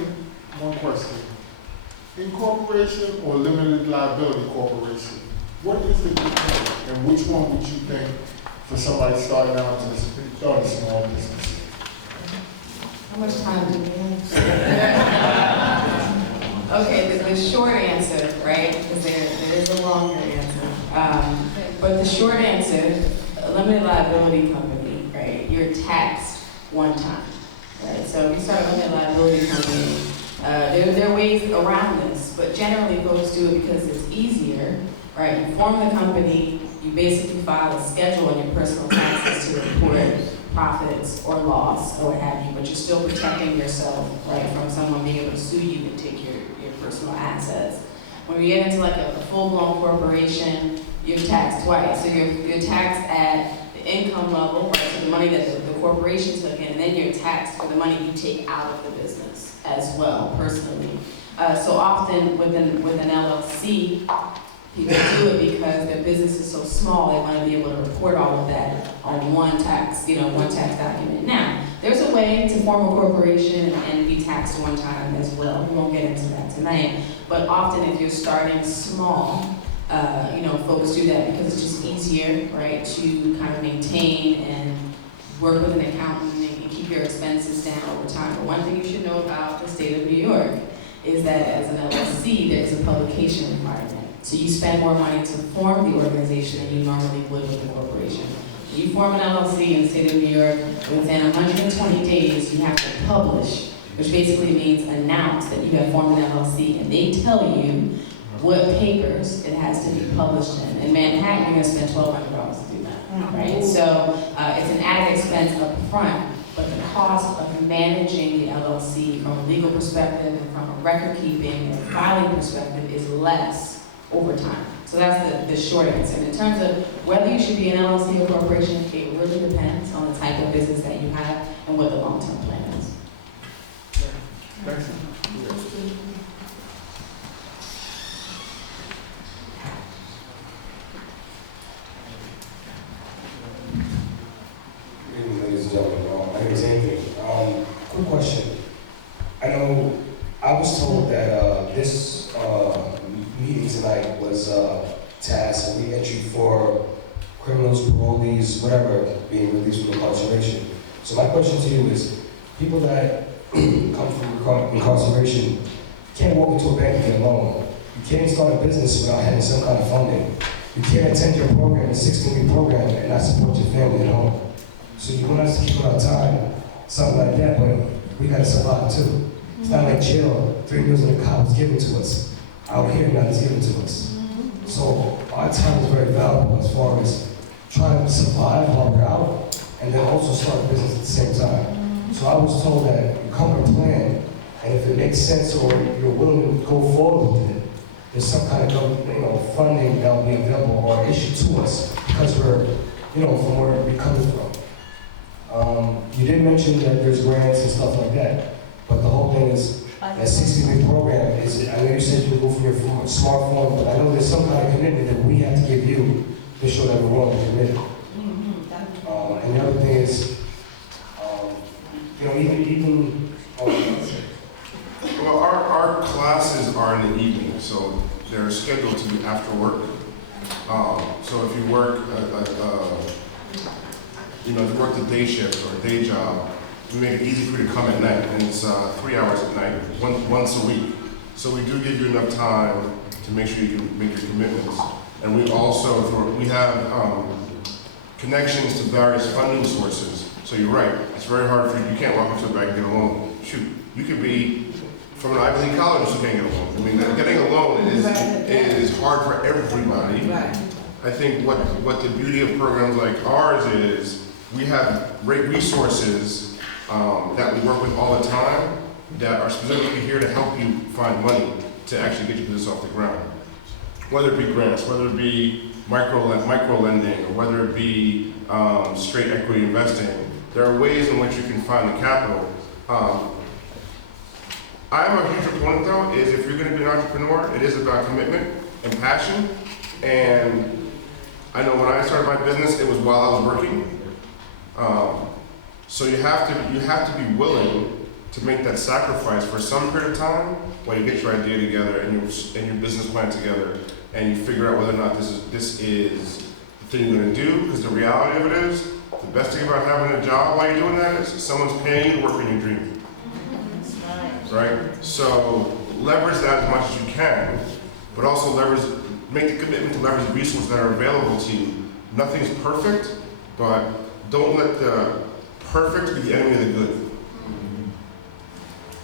one question. Incorporation or limited liability corporation? What is the difference, and which one would you think for somebody starting out to start a small business? How much time do we have? Okay, the short answer, right, because there is a longer answer. But the short answer, a limited liability company, right, you're taxed one time, right? So if you start a limited liability company, there are ways around this, but generally folks do it because it's easier, right? You form the company, you basically file a schedule on your personal taxes to report profits or loss or what have you, but you're still protecting yourself, right, from someone being able to sue you and take your personal assets. When we get into like a full-blown corporation, you're taxed twice. So you're taxed at the income level, right, so the money that the corporation took in, and then you're taxed for the money you take out of the business as well, personally. So often with an LLC, people do it because their business is so small, they want to be able to report all of that on one tax document. Now, there's a way to form a corporation and be taxed one time as well. We won't get into that tonight. But often if you're starting small, folks do that because it's just easier, right, to kind of maintain and work with an accountant and keep your expenses down over time. But one thing you should know about the state of New York is that as an LLC, there's a publication requirement. So you spend more money to form the organization than you normally would with a corporation. You form an LLC in the state of New York, within 120 days, you have to publish which basically means announce that you have formed an LLC, and they tell you what papers it has to be published in. In Manhattan, you're gonna spend $1,200 to do that, right? So it's an added expense up front, but the cost of managing the LLC from a legal perspective and from a record keeping and filing perspective is less over time. So that's the short answer. And in terms of whether you should be an LLC or corporation, it really depends on the type of business that you have and what the long-term plan is. Thank you. Good evening, ladies and gentlemen. My name is Anthony. Quick question. I know I was told that this meeting tonight was to ask a reentry for criminals, parolees, whatever, being released from incarceration. So my question to you is, people that come from incarceration can't walk into a bank and get a loan. You can't start a business without having some kind of funding. You can't attend your program, a 16-week program, and not support your family at home. So you want us to keep on our time, something like that, but we gotta survive too. It's not like jail, 3 years in the car was given to us. Out here, nothing's given to us. So our time is very valuable as far as trying to survive while we're out, and then also start a business at the same time. So I was told that you come with a plan, and if it makes sense or you're willing to go forward with it, there's some kind of funding that will be available or issued to us because we're, from where we're coming from. You did mention that there's grants and stuff like that, but the whole thing is that 60-week program is, I know you said you go from your smartphone, but I know there's some kind of commitment that we have to give you to show that we're willing to commit. And the other thing is, Well, our classes are in the evening, so they're scheduled to be after work. So if you work if you work the day shift or a day job, we make it easy for you to come at night, and it's 3 hours at night, once a week. So we do give you enough time to make sure you can make your commitments. And we also, we have connections to various funding sources. So you're right, it's very hard for you, you can't walk into a bank and get a loan. Shoot, you could be from an Ivy League college, you can't get a loan. I mean, getting a loan is hard for everybody. Right. I think what the beauty of programs like ours is, we have great resources that we work with all the time that are specifically here to help you find money to actually get your business off the ground. Whether it be grants, whether it be micro lending, or whether it be straight equity investing, there are ways in which you can find the capital. I'm a huge proponent though, is if you're gonna be an entrepreneur, it is about commitment and passion. And I know when I started my business, it was while I was working. So you have to be willing to make that sacrifice for some period of time while you get your idea together and your business plan together, and you figure out whether or not this is the thing you're going to do. Because the reality of it is, the best thing about having a job while you're doing that is someone's paying you to work in your dream. Right? So leverage that as much as you can, but also make the commitment to leverage the resources that are available to you. Nothing's perfect, but don't let the perfect be the enemy of the good.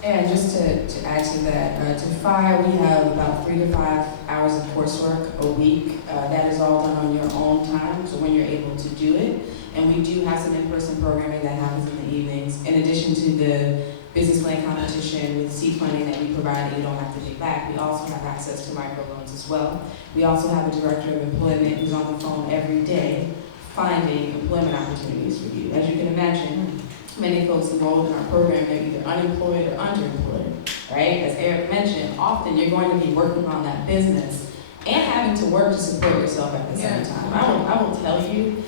And just to add to that, to FIRE, we have about 3 to 5 hours of coursework a week. That is all done on your own time, so when you're able to do it. And we do have some in-person programming that happens in the evenings. In addition to the business plan competition with seed funding that we provide that you don't have to pay back, we also have access to microloans as well. We also have a director of employment who's on the phone every day finding employment opportunities for you. As you can imagine, many folks enrolled in our program, they're either unemployed or underemployed, right? As Eric mentioned, often you're going to be working on that business and having to work to support yourself at the same time. I will tell you,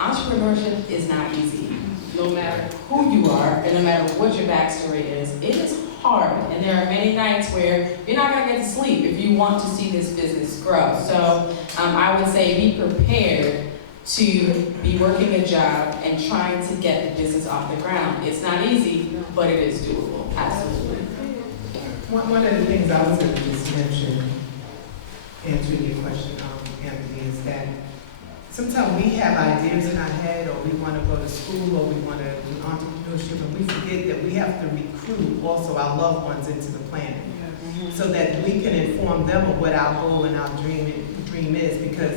entrepreneurship is not easy. No matter who you are and no matter what your backstory is, it is hard. And there are many nights where you're not gonna get to sleep if you want to see this business grow. So I would say be prepared to be working a job and trying to get the business off the ground. It's not easy, but it is doable, absolutely. One of the things I was going to just mention, answering your question, Anthony, is that sometimes we have ideas in our head, or we want to go to school, or we want to do entrepreneurship, and we forget that we have to recruit also our loved ones into the plan, so that we can inform them of what our goal and our dream is. Because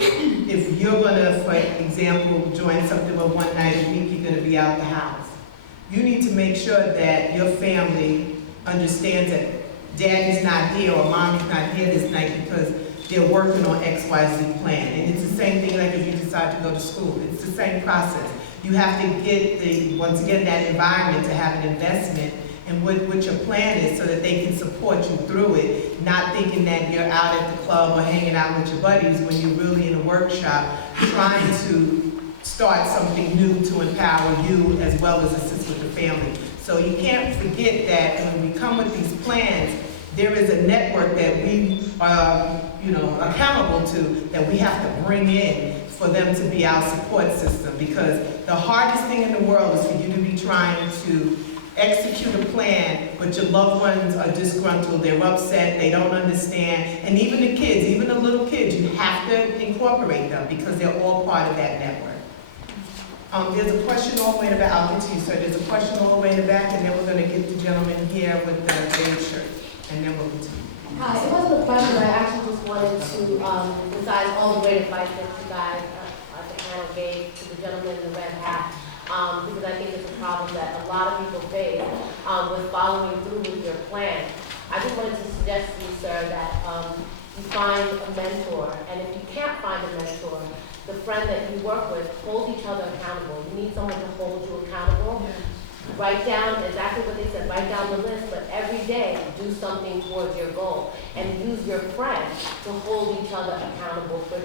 if you're going to, for example, join something where one night a week you're going to be out the house, you need to make sure that your family understands that daddy's not here or mommy's not here this night because they're working on XYZ plan. And it's the same thing like if you decide to go to school. It's the same process. You have to get once again, that environment to have an investment in what your plan is so that they can support you through it, not thinking that you're out at the club or hanging out with your buddies when you're really in a workshop trying to start something new to empower you as well as assist with the family. So you can't forget that when we come with these plans, there is a network that we are, accountable to, that we have to bring in for them to be our support system. Because the hardest thing in the world is for you to be trying to execute a plan, but your loved ones are disgruntled, they're upset, they don't understand. And even the kids, even the little kids, you have to incorporate them because they're all part of that network. There's a question all the way in the back. I'll get to you, sir. There's a question all the way in the back, and then we're going to get the gentleman here with the beige shirt, and then we'll get to you. Hi, it wasn't a question. I actually just wanted to, besides all the great advice that you guys, the panel gave to the gentleman in the red hat, because I think it's a problem that a lot of people face with following through with your plan. I just wanted to suggest to you, sir, that you find a mentor, and if you can't find a mentor, the friend that you work with, hold each other accountable. You need someone to hold you accountable. Yeah. Write down exactly what they said, write down the list, but every day do something towards your goal. And use your friend to hold each other accountable for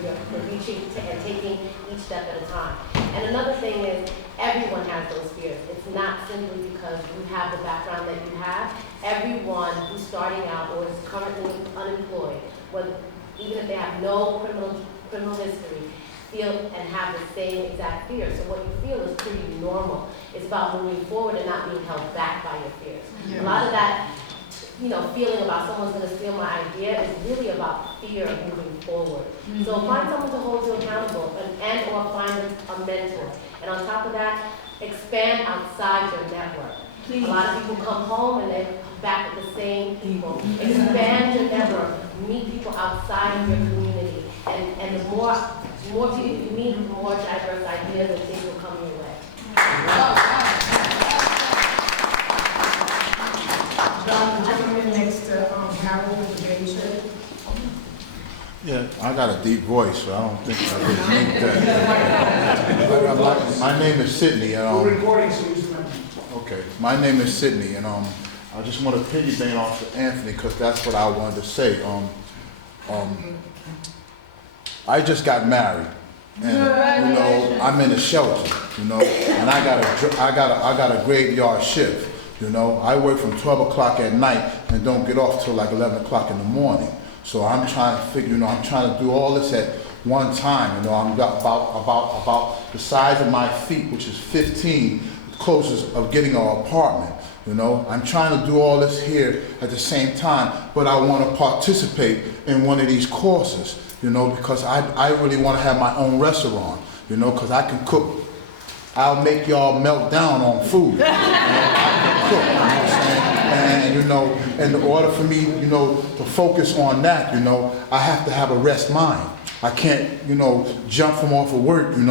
reaching and taking each step at a time. And another thing is, everyone has those fears. It's not simply because you have the background that you have. Everyone who's starting out or is currently unemployed, even if they have no criminal history, feel and have the same exact fears. So what you feel is pretty normal. It's about moving forward and not being held back by your fears. Yeah. A lot of that, feeling about someone's going to steal my idea is really about fear of moving forward. Mm-hmm. So find someone to hold you accountable and or find a mentor. And on top of that, expand outside your network. Please. A lot of people come home and they're back with the same people. Expand your network. Meet people outside of your community. And the more people you meet, the more diverse ideas and things will come your way. John, the gentleman next to Harold with the beige shirt. Yeah, I got a deep voice, so I don't think I could make that. My name is Sydney. We're recording, so you remember. Okay, my name is Sydney, and I just want to piggyback off of Anthony because that's what I wanted to say. I just got married, and I'm in a shelter, and I got a graveyard shift. I work from 12 o'clock at night and don't get off till like 11 o'clock in the morning. So I'm trying to figure, I'm trying to do all this at one time. I'm about the size of my feet, which is 15, closest of getting an apartment. I'm trying to do all this here at the same time, but I want to participate in one of these courses, because I really want to have my own restaurant, because I can cook. I'll make y'all melt down on food. I can cook, you know what I'm saying? And in order for me, to focus on that, I have to have a rest mind. I can't, jump from off of work, and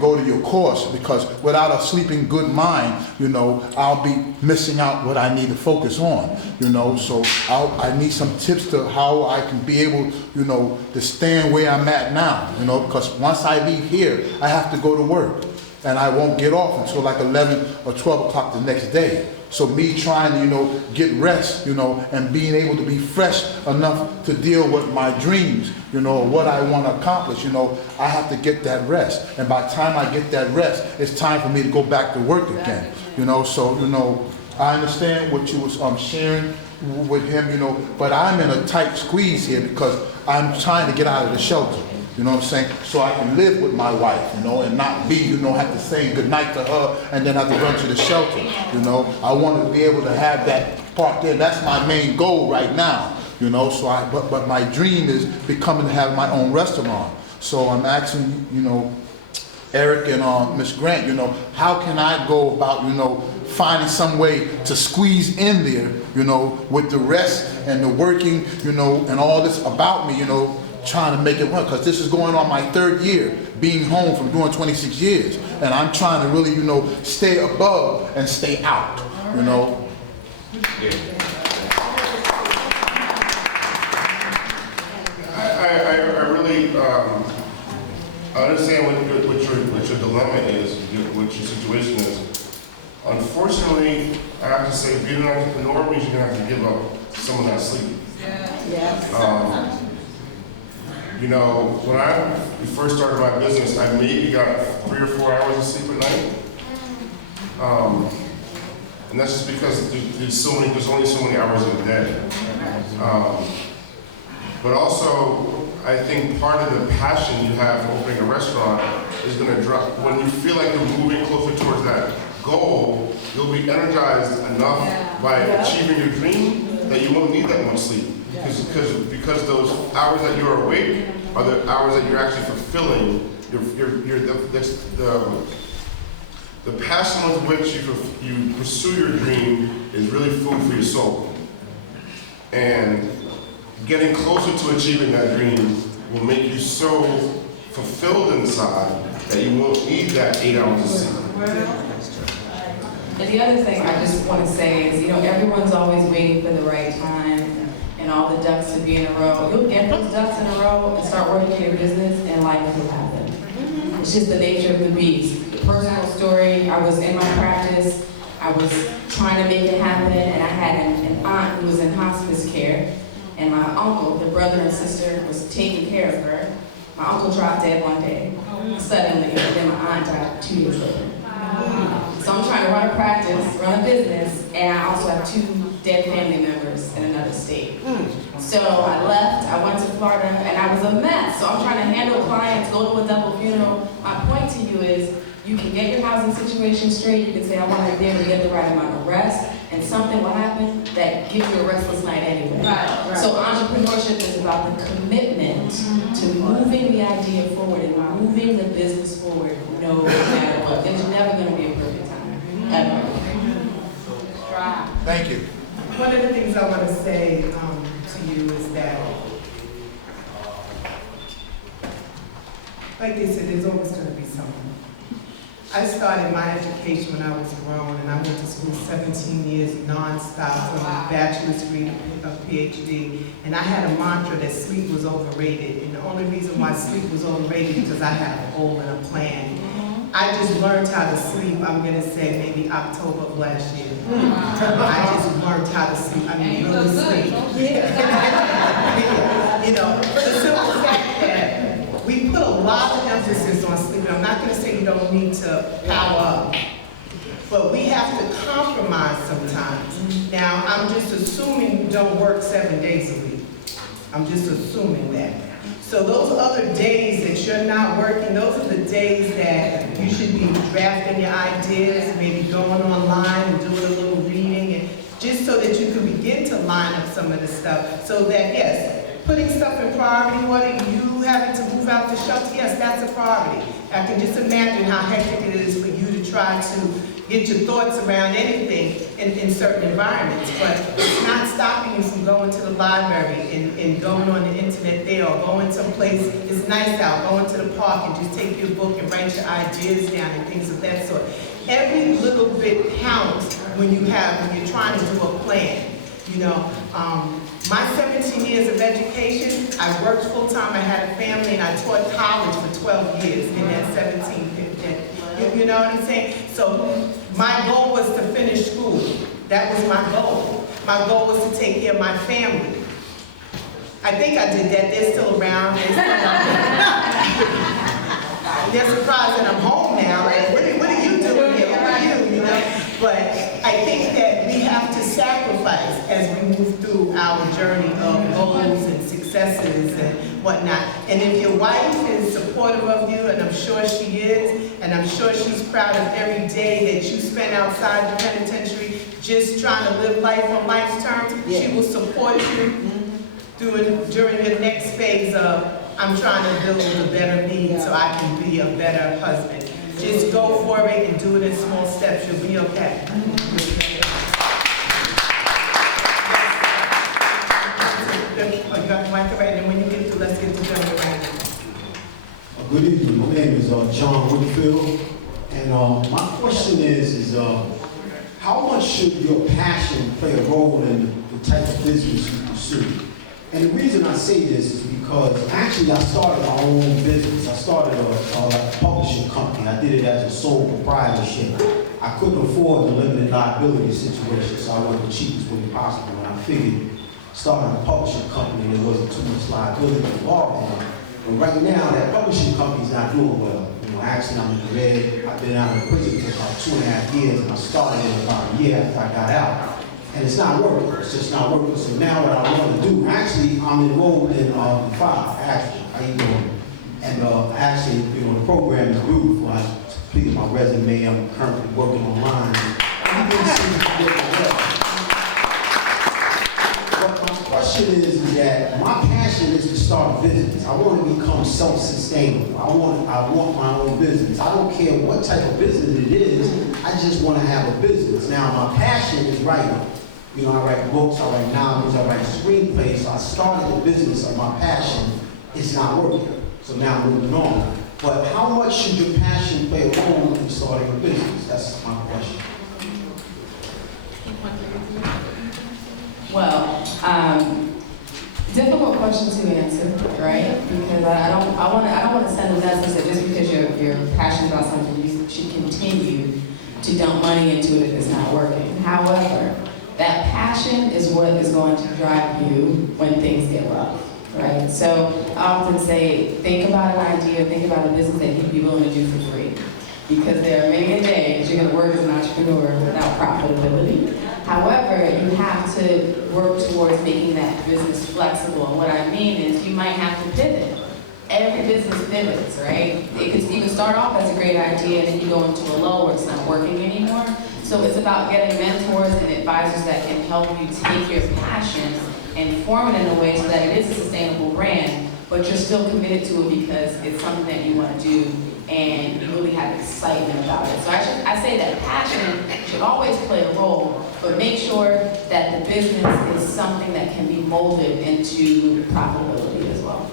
go to your course, because without a sleeping good mind, I'll be missing out what I need to focus on, so I need some tips to how I can be able, to stand where I'm at now, because once I leave here, I have to go to work, and I won't get off until like 11 or 12 o'clock the next day. So me trying to, get rest, and being able to be fresh enough to deal with my dreams, what I want to accomplish, I have to get that rest. And by the time I get that rest, it's time for me to go back to work again, so, I understand what you was sharing with him, but I'm in a tight squeeze here because I'm trying to get out of the shelter. You know what I'm saying? So I can live with my wife, and not be, have to say goodnight to her and then have to run to the shelter. I want to be able to have that part there. That's my main goal right now. So but my dream is becoming to have my own restaurant. So I'm asking, you know, Eric and Ms. Grant, you know, how can I go about, you know, finding some way to squeeze in there, you know, with the rest and the working, you know, and all this about me, you know, trying to make it work, because this is going on my 3rd year being home from doing 26 years, and I'm trying to really, you know, stay above and stay out, you know. I really understand what your dilemma is, what your situation is. Unfortunately, I have to say, being an entrepreneur means you're going to have to give up some of that sleep. Yes. You know, when I first started my business, I maybe got 3 or 4 hours of sleep at night. And that's just because there's only so many hours in a day. But also, I think part of the passion you have for opening a restaurant is going to drop. When you feel like you're moving closer towards that goal, you'll be energized enough by achieving your dream that you won't need that much sleep. Because those hours that you're awake are the hours that you're actually fulfilling the passion with which you pursue your dream is really food for your soul. And getting closer to achieving that dream will make you so fulfilled inside that you won't need that 8 hours of sleep. And the other thing I just want to say is, you know, everyone's always waiting for the right time and all the ducks to be in a row. You'll get those ducks in a row and start working your business, and life will happen. It's just the nature of the beast. The personal story, I was in my practice, I was trying to make it happen, and I had an aunt who was in hospice care, and my uncle, the brother and sister, was taking care of her. My uncle dropped dead one day, suddenly, and then my aunt died 2 years later. So I'm trying to run a practice, run a business, and I also have 2 dead family members in another state. So I left, I went to Florida, and I was a mess. So I'm trying to handle clients, go to a double funeral. My point to you is, you can get your housing situation straight, you can say, I want to be able to get the right amount of rest, and something will happen that gives you a restless night anyway. Right. So entrepreneurship is about the commitment to moving the idea forward and moving the business forward no matter what. There's never going to be a perfect time, ever. Thank you. One of the things I want to say to you is that, like they said, there's always going to be something. I started my education when I was grown, and I went to school 17 years nonstop, from a bachelor's degree to a PhD, and I had a mantra that sleep was overrated, and the only reason why sleep was overrated because I had a goal and a plan. I just learned how to sleep, I'm going to say maybe October of last year. I just learned how to sleep, I mean really sleep. You know, for the simple fact that we put a lot of emphasis on sleep, and I'm not going to say you don't need to power up, but we have to compromise sometimes. Now, I'm just assuming you don't work 7 days a week. I'm just assuming that. So those other days that you're not working, those are the days that you should be drafting your ideas, maybe going online and doing a little reading, and just so that you can begin to line up some of the stuff, so that, yes, putting stuff in priority order, you having to move out the shelter, yes, that's a priority. I can just imagine how hectic it is for you to try to get your thoughts around anything in certain environments, but it's not stopping you from going to the library and going on the internet there, or going someplace, it's nice out, going to the park and just take your book and write your ideas down and things of that sort. Every little bit counts when you're trying to do a plan, you know. My 17 years of education, I worked full-time, I had a family, and I taught college for 12 years in that 17, 15, you know what I'm saying? So my goal was to finish school. That was my goal. My goal was to take care of my family. I think I did that. They're still around. They're surprised that I'm home now. Like, what are you doing here? Who are you, you know? But I think that we have to sacrifice as we move through our journey of goals and successes and whatnot. And if your wife is supportive of you, and I'm sure she is, and I'm sure she's proud of every day that you spend outside the penitentiary just trying to live life on life's terms, she will support you during your next phase of I'm trying to build a better me so I can be a better husband. Just go for it and do it in small steps. You'll be okay. You got the mic right, and when you get through, let's get to them right. Good evening. My name is John Whitfield, and my question is how much should your passion play a role in the type of business you pursue? And the reason I say this is because actually I started my own business. I started a publishing company. I did it as a sole proprietorship. I couldn't afford the limited liability situation, so I went the cheapest way possible. And I figured starting a publishing company, there wasn't too much liability involved in it. But right now, that publishing company's not doing well. You know, actually, I'm in the red. I've been out of prison for about 2.5 years, and I started it about a year after I got out. And it's not working. It's just not working. So now what I want to do, actually, I'm enrolled in the FIVE, actually. How you doing? And actually, you know, the program is beautiful. I completed my resume. I'm currently working online. And you can see working well. But my question is that my passion is to start a business. I want to become self-sustainable. I want my own business. I don't care what type of business it is. I just want to have a business. Now, my passion is writing. You know, I write books, I write novels, I write screenplays. So I started a business of my passion. It's not working. So now I'm moving on. But how much should your passion play a role in starting a business? That's my question. Well, difficult question to answer, right? Because I don't want to send a message that just because you're passionate about something, you should continue to dump money into it if it's not working. However, that passion is what is going to drive you when things get rough, right? So I often say, think about an idea, think about a business that you'd be willing to do for free. Because there are many days you're going to work as an entrepreneur without profitability. However, you have to work towards making that business flexible. And what I mean is you might have to pivot. Every business pivots, right? You can start off as a great idea and then you go into a low where it's not working anymore. So it's about getting mentors and advisors that can help you take your passion and form it in a way so that it is a sustainable brand, but you're still committed to it because it's something that you want to do and you really have excitement about it. So I say that passion should always play a role, but make sure that the business is something that can be molded into profitability as well.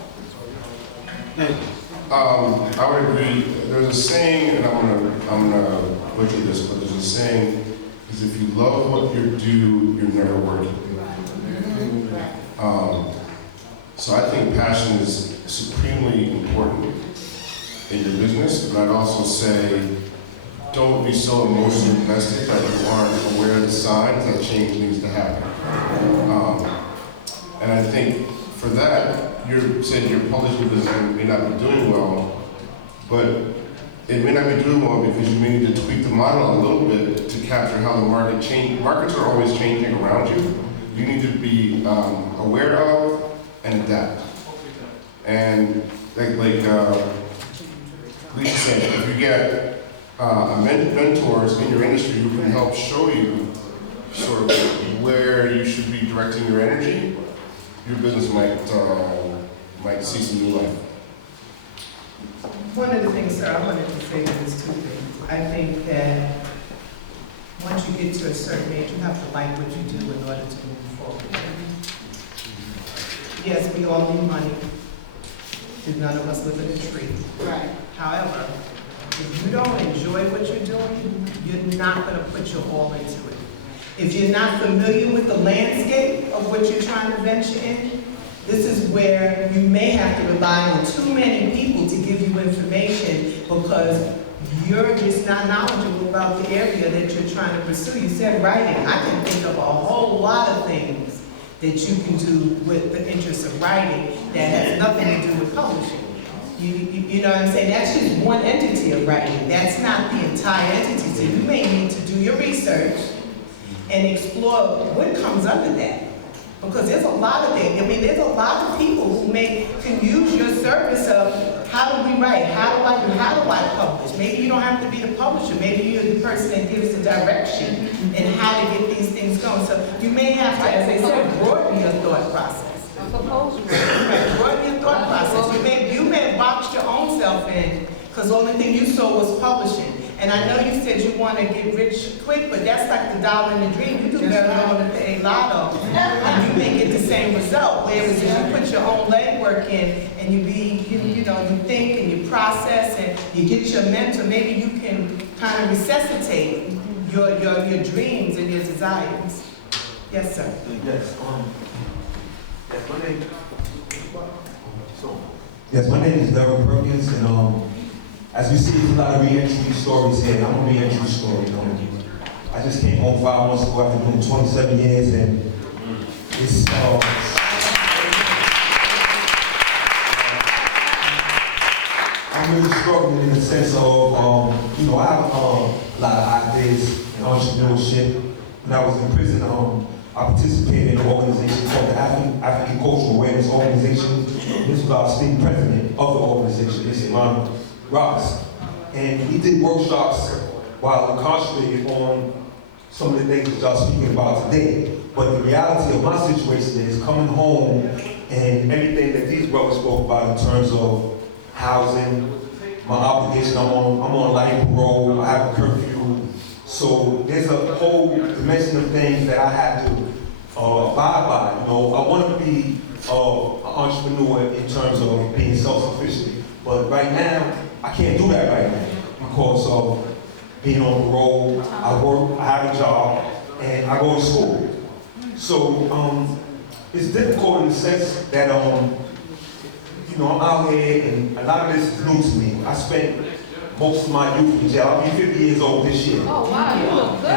I would agree. There's a saying, and I'm gonna butcher this, but there's a saying: is if you love what you do, you're never working. So I think passion is supremely important in your business, but I'd also say don't be so emotionally invested that you aren't aware of the signs that change needs to happen. And I think for that, you're saying your publishing business may not be doing well, but it may not be doing well because you may need to tweak the model a little bit to capture how the market changes. Markets are always changing around you. You need to be aware of and adapt. And like Lisa said, if you get mentors in your industry who can help show you sort of where you should be directing your energy, your business might see some new life. One of the things, sir, I wanted to say is two things. I think that once you get to a certain age, you have to like what you do in order to move forward. Yes, we all need money. None of us live in a tree. Right. However, if you don't enjoy what you're doing, you're not going to put your all into it. If you're not familiar with the landscape of what you're trying to venture in, this is where you may have to rely on too many people to give you information because you're just not knowledgeable about the area that you're trying to pursue. You said writing. I can think of a whole lot of things that you can do with the interest of writing that has nothing to do with publishing. You know what I'm saying? That's just one entity of writing. That's not the entire entity. So you may need to do your research and explore what comes under that. Because there's a lot of things. I mean, there's a lot of people who can use your service of how do we write, how do I publish? Maybe you don't have to be the publisher. Maybe you're the person that gives the direction and how to get these things going. So you may have to, as I said, broaden your thought process. Right, broaden your thought process. You may have boxed your own self in, because the only thing you saw was publishing. And I know you said you want to get rich quick, but that's like the dollar in the dream. You do better on to pay lotto, and you may get the same result. Whereas if you put your own legwork in, and you think and you process and you get your mentor, maybe you can kind of resuscitate your dreams and your desires. Yes, sir. Yes, my name is Derek Perkins, and as we see, there's a lot of reentry stories here. I'm a reentry story. I just came home 5 months ago after doing 27 years, and it's I'm really struggling in the sense of, I have a lot of ideas in entrepreneurship. When I was in prison, I participated in an organization called the African Cultural Awareness Organization. This was our state president of the organization, Mr. Ronald Ross. And he did workshops while incarcerated on some of the things that y'all speaking about today. But the reality of my situation is coming home and everything that these brothers spoke about in terms of housing, my obligation, I'm on life parole, I have a curfew. So there's a whole dimension of things that I have to abide by. I want to be an entrepreneur in terms of being self-sufficient. But right now, I can't do that right now because of being on parole. I work, I have a job, and I go to school. So it's difficult in the sense that I'm out here, and a lot of this is new to me. I spent most of my youth in jail. I'll be 50 years old this year. Oh, wow, you look good.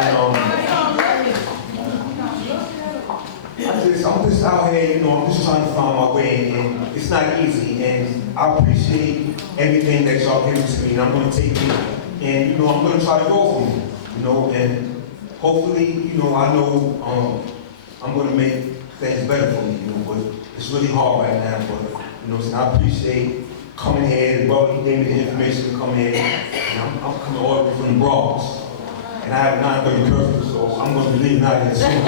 I'm just out here, I'm just trying to find my way, and it's not easy. And I appreciate everything that y'all giving to me, and I'm going to take it, and I'm going to try to go for it, and hopefully, I know I'm going to make things better for me, but it's really hard right now. But I appreciate coming here, and brother, he gave me the information to come here, and I'm coming all the way from the Bronx, and I have a 9:30 curfew, so I'm going to be leaving out here soon.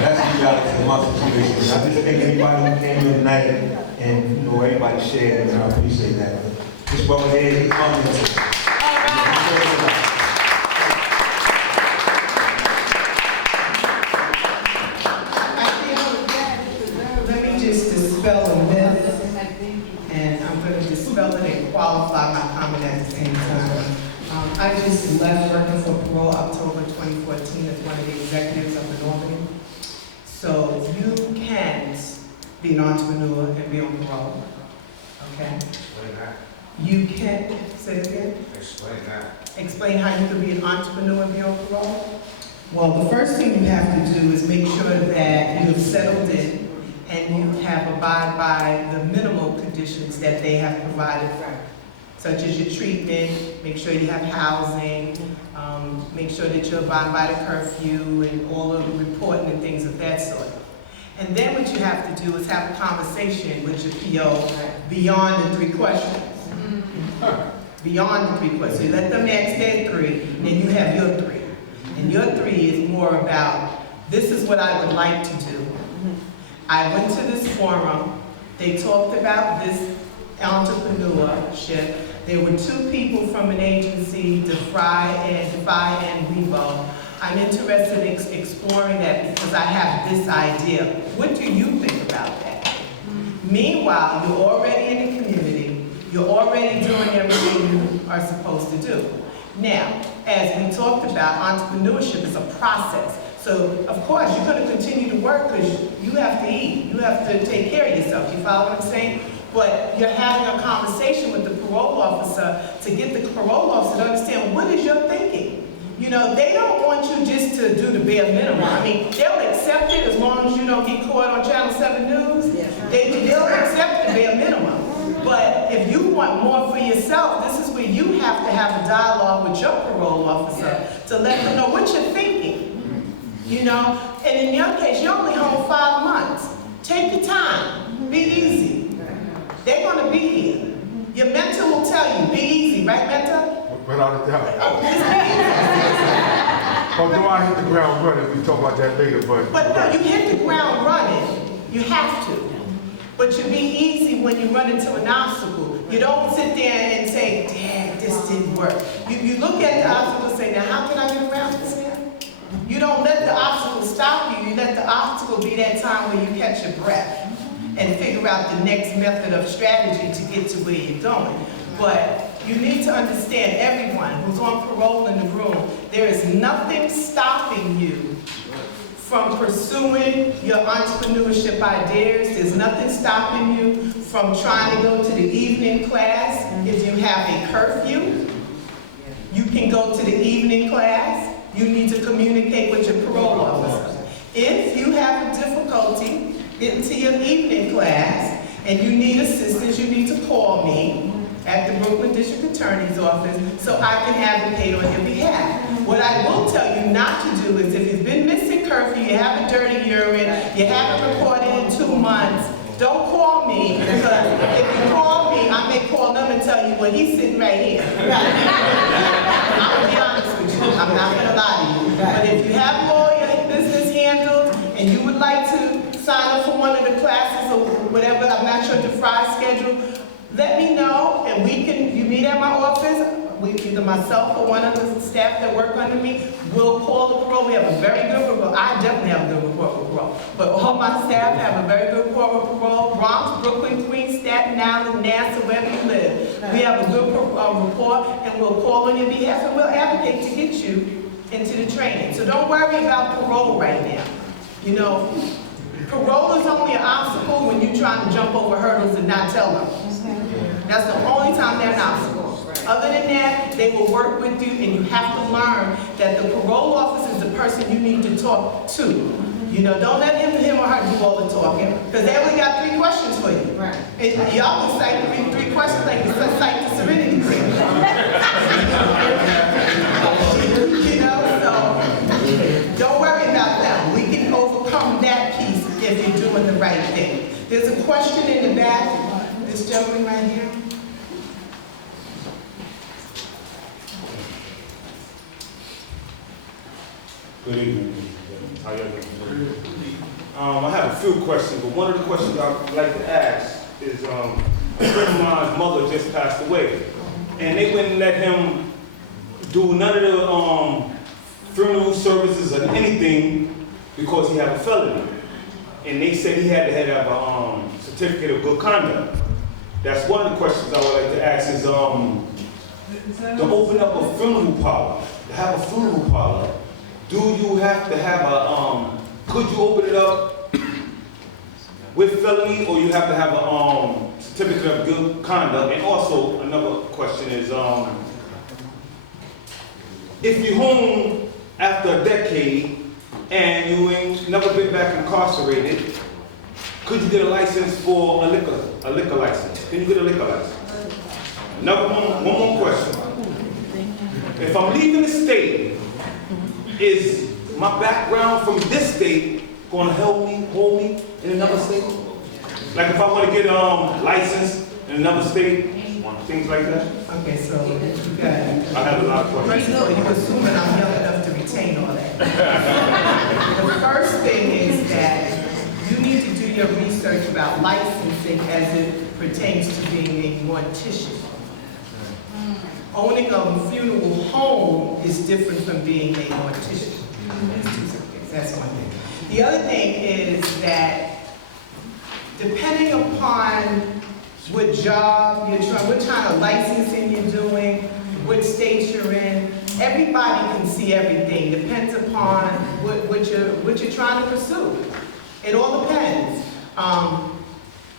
That's the reality of my situation. I just thank everybody who came here tonight, and everybody shared, and I appreciate that. This brother here, he's coming to. Let me just dispel a myth, and I'm going to dispel it and qualify my comment at the same time. I just left working for parole October 2014 as one of the executives of the Normandy. So you can be an entrepreneur and be on parole, okay? Explain that. You can, say it again? Explain that. Explain how you can be an entrepreneur and be on parole? Well, the first thing you have to do is make sure that you have settled in and you have abided by the minimal conditions that they have provided for, such as your treatment, make sure you have housing, make sure that you abide by the curfew and all of the reporting and things of that sort. And then what you have to do is have a conversation with your PO beyond the 3 questions. Beyond the 3 questions. So you let them ask their 3, and then you have your 3. And your 3 is more about, this is what I would like to do. I went to this forum, they talked about this entrepreneurship. There were 2 people from an agency, Defy and Revo. I'm interested in exploring that because I have this idea. What do you think about that? Meanwhile, you're already in the community. You're already doing everything you are supposed to do. Now, as we talked about, entrepreneurship is a process. So, of course, you're going to continue to work because you have to eat. You have to take care of yourself. You follow what I'm saying? But you're having a conversation with the parole officer to get the parole officer to understand what is your thinking. They don't want you just to do the bare minimum. I mean, they'll accept it as long as you don't get caught on Channel 7 News. They'll accept the bare minimum. But if you want more for yourself, this is where you have to have a dialogue with your parole officer to let them know what you're thinking. And in your case, you're only home 5 months. Take your time. Be easy. They're going to be here. Your mentor will tell you, be easy, right, mentor? Without a doubt. Although I hit the ground running, we talk about that later, but. But no, you hit the ground running, you have to. But you be easy when you run into an obstacle. You don't sit there and say, damn, this didn't work. You look at the obstacle and say, now how can I get around this now? You don't let the obstacle stop you. You let the obstacle be that time where you catch your breath and figure out the next method of strategy to get to where you're going. But you need to understand, everyone who's on parole in the room, there is nothing stopping you from pursuing your entrepreneurship ideas. There's nothing stopping you from trying to go to the evening class. If you have a curfew, you can go to the evening class. You need to communicate with your parole officer. If you have difficulty getting to your evening class and you need assistance, you need to call me at the Brooklyn District Attorney's Office so I can advocate on your behalf. What I will tell you not to do is if you've been missing curfew, you have a dirty urine, you haven't reported in 2 months, don't call me, because if you call me, I may call them and tell you, well, he's sitting right here. I'm gonna be honest with you, I'm not gonna lie to you. But if you have all your business handled and you would like to sign up for one of the classes or whatever, I'm not sure the Friday schedule, let me know and you meet at my office. Either myself or one of the staff that work under me will call the parole. We have a very good parole. I definitely have a good report with parole. But all my staff have a very good report with parole. Bronx, Brooklyn, Queens, Staten Island, Nassau, wherever you live. We have a good report and we'll call on your behalf and we'll advocate to get you into the training. So don't worry about parole right now. You know, parole is only an obstacle when you're trying to jump over hurdles and not tell them. That's the only time they're an obstacle. Other than that, they will work with you, and you have to learn that the parole officer is the person you need to talk to. You know, don't let him or her do all the talking, because they only got 3 questions for you. Right. And y'all can cite 3 questions like you cite the Serenity Prayer. You know, so don't worry about that. We can overcome that piece if you're doing the right thing. There's a question in the back. This gentleman right here. Good evening. How you doing? I have a few questions, but one of the questions I'd like to ask is, a friend of mine's mother just passed away, and they wouldn't let him do none of the funeral services or anything because he had a felony. And they said he had to have a certificate of good conduct. That's one of the questions I would like to ask is, to open up a funeral parlor, to have a funeral parlor, do you have to have a, could you open it up with felony, or you have to have a certificate of good conduct? And also, another question is, if you're home after a decade and you ain't never been back incarcerated, could you get a license for a liquor license? Can you get a liquor license? One more question. If I'm leaving the state, is my background from this state going to hold me in another state? Like if I want to get license in another state, things like that? Okay, so you got it. I have a lot of questions. First of all, you're assuming I'm young enough to retain all that. The first thing is that you need to do your research about licensing as it pertains to being a mortician. Owning a funeral home is different from being a mortician. That's one thing. The other thing is that depending upon what job you're trying, what kind of licensing you're doing, what state you're in, everybody can see everything. Depends upon what you're trying to pursue. It all depends.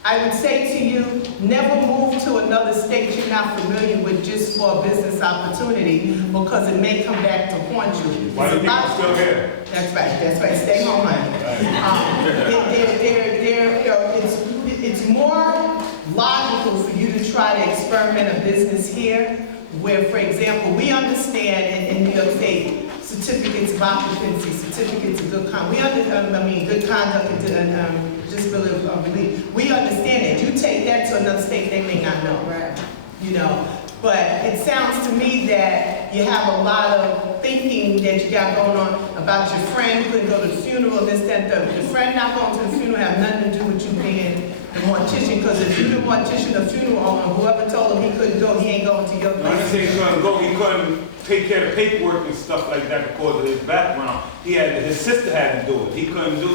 I would say to you, never move to another state you're not familiar with just for a business opportunity, because it may come back to haunt you. Why do you think I'm still here? That's right, stay home, honey. It's more logical for you to try to experiment a business here, where, for example, we understand in New York State, certificates of occupancy, certificates of good conduct, good conduct and disability of relief. We understand that. You take that to another state, they may not know. Right. You know, But it sounds to me that you have a lot of thinking that you got going on about your friend who couldn't go to the funeral, this, that, the friend not going to the funeral have nothing to do with you being the mortician, because if you're the mortician, the funeral owner, whoever told him he couldn't go, he ain't going to your I'm place. not saying he couldn't go, he couldn't take care of the paperwork and stuff like that because of his background. His sister had to do it. He couldn't do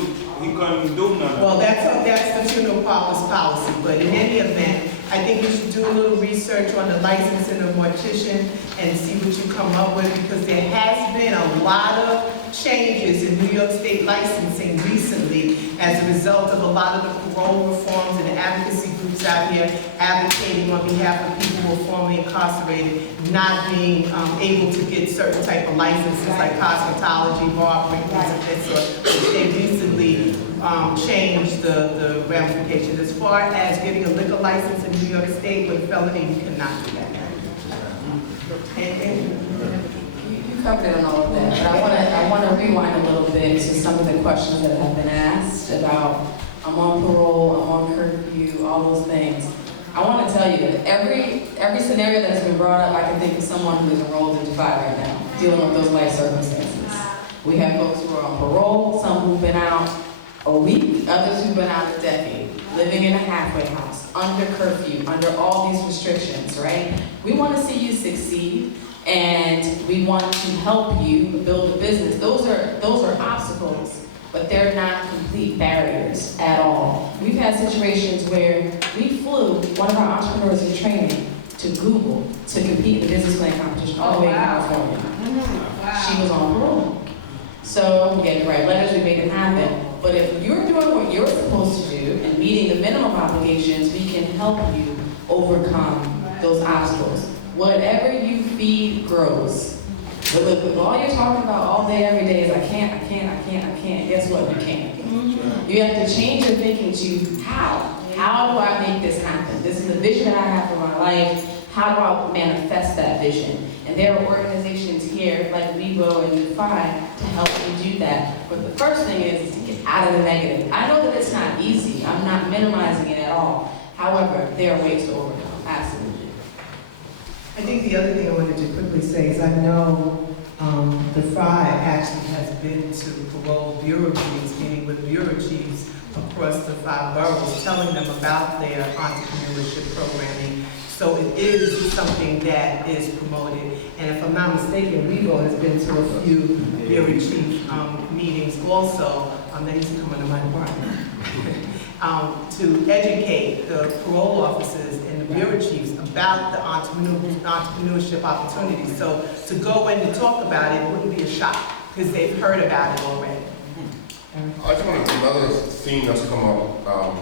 nothing. Well, that's the funeral parlor's policy, but in any event, I think you should do a little research on the licensing of mortician and see what you come up with, because there has been a lot of changes in New York State licensing recently as a result of a lot of the parole reforms and advocacy groups out here advocating on behalf of people who are formerly incarcerated, not being able to get certain type of licenses like cosmetology, barbering, things of that sort, which they recently changed the ramifications. As far as getting a liquor license in New York State with a felony, you cannot do that. You covered it on all of that, but I want to rewind a little bit to some of the questions that have been asked about I'm on parole, I'm on curfew, all those things. I want to tell you that every scenario that has been brought up, I can think of someone who is enrolled in DeFi right now, dealing with those life circumstances. We have folks who are on parole, some who've been out a week, others who've been out a decade, living in a halfway house, under curfew, under all these restrictions, right? We want to see you succeed, and we want to help you build a business. Those are obstacles, but they're not complete barriers at all. We've had situations where we flew one of our entrepreneurs in training to Google to compete in the business plan competition all the way in California. She was on parole. So we had to write letters, we made it happen. But if you're doing what you're supposed to do and meeting the minimum obligations, we can help you overcome those obstacles. Whatever you feed grows. But all you're talking about all day, every day is I can't. Guess what? You can't. You have to change your thinking to how? How do I make this happen? This is the vision that I have for my life. How do I manifest that vision? And there are organizations here like Lebo and DeFi to help you do that. But the first thing is to get out of the negative. I know that it's not easy. I'm not minimizing it at all. However, there are ways to overcome. Absolutely. I think the other thing I wanted to quickly say is I know DeFi actually has been to parole bureau meetings, meeting with bureau chiefs across the 5 boroughs, telling them about their entrepreneurship programming. So it is something that is promoted. And if I'm not mistaken, Lebo has been to a few bureau chief meetings also. That used to come under my department. To educate the parole officers and the bureau chiefs about the entrepreneurship opportunities. So to go in and talk about it wouldn't be a shock, because they've heard about it already. I just want another theme that's come up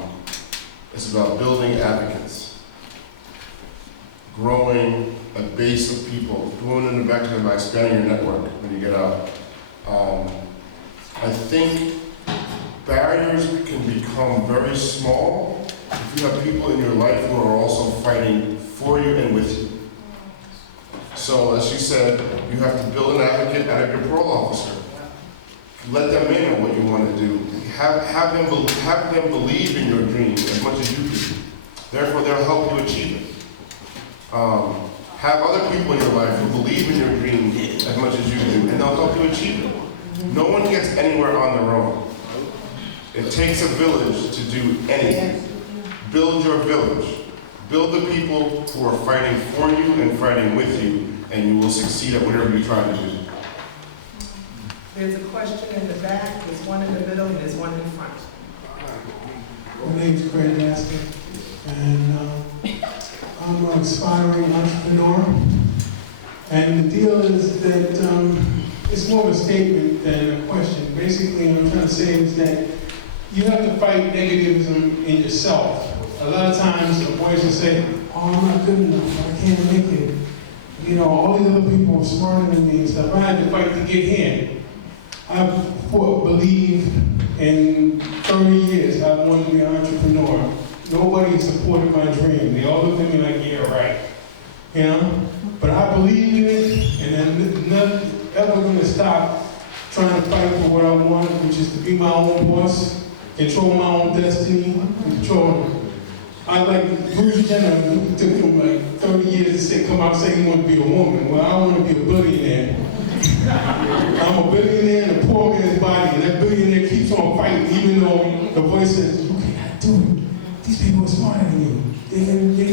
is about building advocates, growing a base of people, growing in the back to by expanding your network when you get out. I think barriers can become very small if you have people in your life who are also fighting for you and with you. So, as she said, you have to build an advocate out of your parole officer. Let them in on what you want to do. Have them believe in your dream as much as you do. Therefore, they'll help you achieve it. Have other people in your life who believe in your dream as much as you do, and they'll help you achieve it. No one gets anywhere on their own. It takes a village to do anything. Build your village. Build the people who are fighting for you and fighting with you, and you will succeed at whatever you try to do. There's a question in the back, there's one in the middle, and there's one in front. My name's Craig Gasker, and I'm an aspiring entrepreneur. And the deal is that it's more of a statement than a question. Basically, what I'm trying to say is that you have to fight negativism in yourself. A lot of times, the boys will say, "Oh, I'm not good enough. I can't make it. You know, all these other people are smarter than me and stuff." I had to fight to get here. I've believed in 30 years I wanted to be an entrepreneur. Nobody supported my dream. They all looked at me like, "Yeah, right." You know? But I believed in it, and I'm not ever going to stop trying to fight for what I want, which is to be my own boss, control my own destiny, control. I like Bruce Jenner, it took him like 30 years to say, come out and say he want to be a woman. Well, I want to be a billionaire. I'm a billionaire in a poor man's body, and that billionaire keeps on fighting, even though the voice says, you cannot do it. These people are smarter than you. They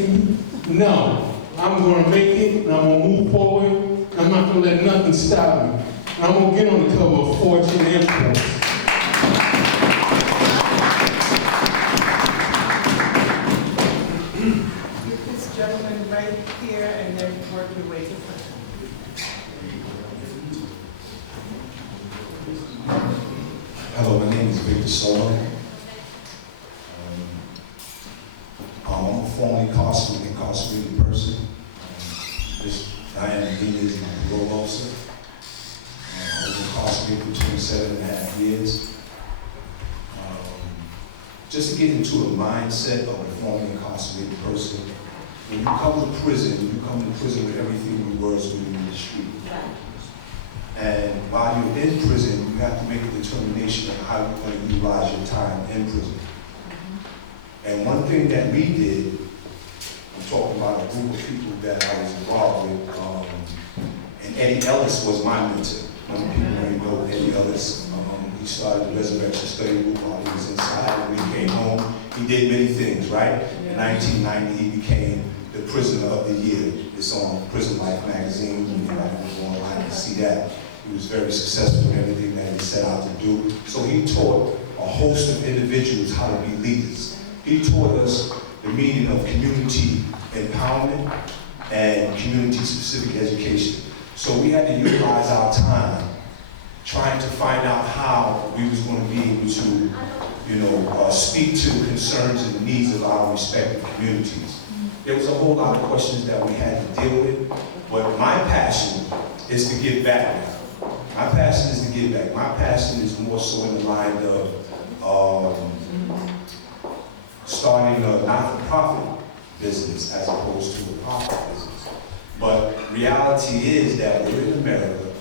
can. No, I'm going to make it, and I'm going to move forward. I'm not going to let nothing stop me. And I'm going to get on the cover of Fortune and Imports. This gentleman right here, and then work your way to front. Hello, my name is Victor Solon. I'm a formerly incarcerated person. Diana Dean is my parole officer. I was incarcerated for 27.5 years. Just to get into a mindset of a formerly incarcerated person, when you come to prison with everything you were doing in the street. And while you're in prison, you have to make a determination of how you're going to utilize your time in prison. And one thing that we did, I'm talking about a group of people that I was involved with, and Eddie Ellis was my mentor. Many people may know Eddie Ellis. He started the Resurrection Study Group while he was inside, and when he came home, he did many things, right? In 1990, he became the Prisoner of the Year. It's on Prison Life magazine. Anybody can go online and see that. He was very successful in everything that he set out to do. So he taught a host of individuals how to be leaders. He taught us the meaning of community empowerment and community-specific education. So we had to utilize our time trying to find out how we was going to be able to, speak to the concerns and the needs of our respective communities. There was a whole lot of questions that we had to deal with, but my passion is to give back. My passion is to give back. My passion is more so in the line of starting a not-for-profit business as opposed to a profit business. But reality is that we're in America,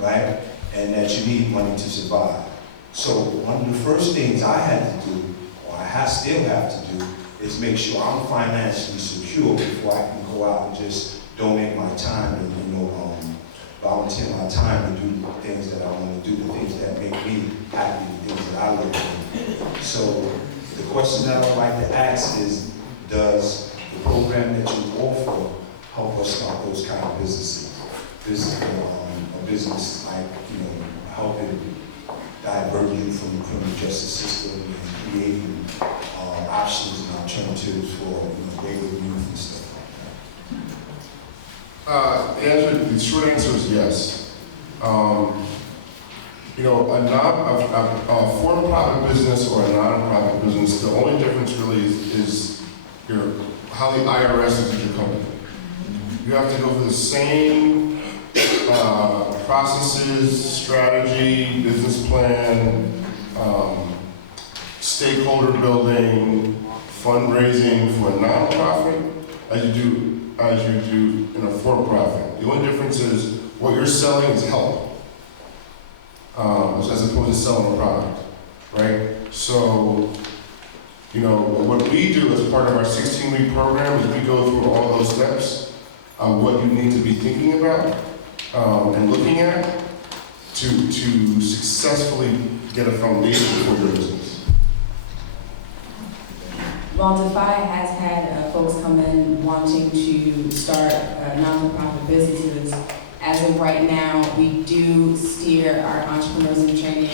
right? And that you need money to survive. So one of the first things I had to do, or I still have to do, is make sure I'm financially secure before I can go out and just donate my time and volunteer my time to do the things that I want to do, the things that make me happy, the things that I live in. So the question that I would like to ask is, does the program that you offer help us start those kind of businesses? A business like, helping divert you from the criminal justice system and creating options and alternatives for wayward youth and stuff like that. The short answer is yes. A for-profit business or a non-profit business, the only difference really is how the IRS is your company. You have to go through the same processes, strategy, business plan, stakeholder building, fundraising for a non-profit as you do in a for-profit. The only difference is what you're selling is help, as opposed to selling a product, right? So, what we do as part of our 16-week program is we go through all those steps of what you need to be thinking about and looking at to successfully get a foundation for your business. Vaultify has had folks come in wanting to start non-for-profit businesses. As of right now, we do steer our entrepreneurs in training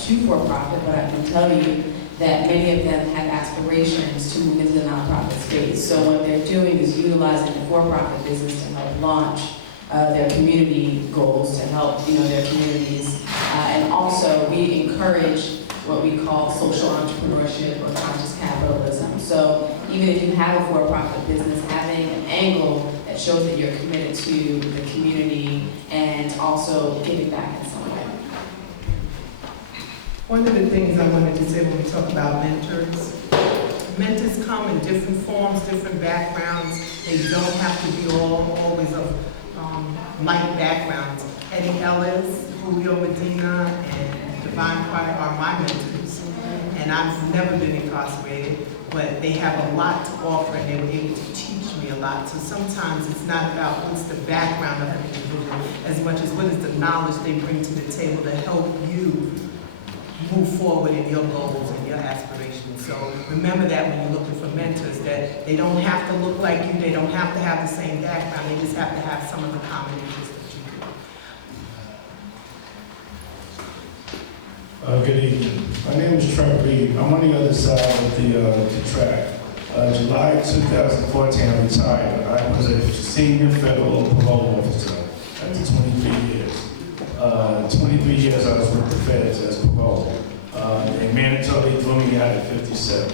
to for-profit, but I can tell you that many of them have aspirations to move into the nonprofit space. So what they're doing is utilizing the for-profit business to help launch their community goals, to help their communities, and also we encourage what we call social entrepreneurship or conscious capitalism. So even if you have a for-profit business, having an angle that shows that you're committed to the community and also giving back in some way. One of the things I wanted to say when we talk about mentors, mentors come in different forms, different backgrounds. They don't have to be always of light backgrounds. Eddie Ellis, Julio Medina, and Divine Choir are my mentors. and I've never been incarcerated, but they have a lot to offer and they were able to teach me a lot. So sometimes it's not about what's the background of an individual as much as what is the knowledge they bring to the table to help you move forward in your goals and your aspirations. So remember that when you're looking for mentors, that they don't have to look like you, they don't have to have the same background, they just have to have some of the common interests that you do. Good evening. My name is Trent Reed. I'm on the other side of the track. July 2014, I retired. I was a senior federal parole officer after 23 years. 23 years I was with the feds as parole. They mandatorily threw me out at 57.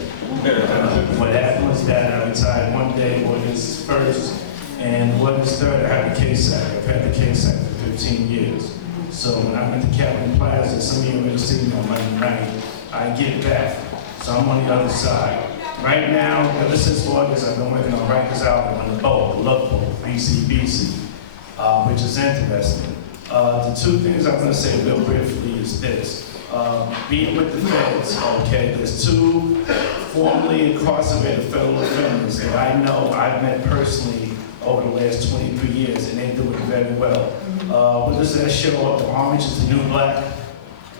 What happened was that I retired one day, August 1st, and August 3rd I had the case act. I've had the case act for 15 years. So when I went to Captain Plaza, some of you already seen me on Monday night, I get back. So I'm on the other side. Right now, ever since August, I've been working on Rikers Island on the boat, the lookbook, BCBC, which is interesting. The two things I'm going to say real briefly is this. Being with the feds, okay, there's two formerly incarcerated federal offenders that I know I've met personally over the last 23 years, and they're doing very well. What does that show up? The orange is the new black,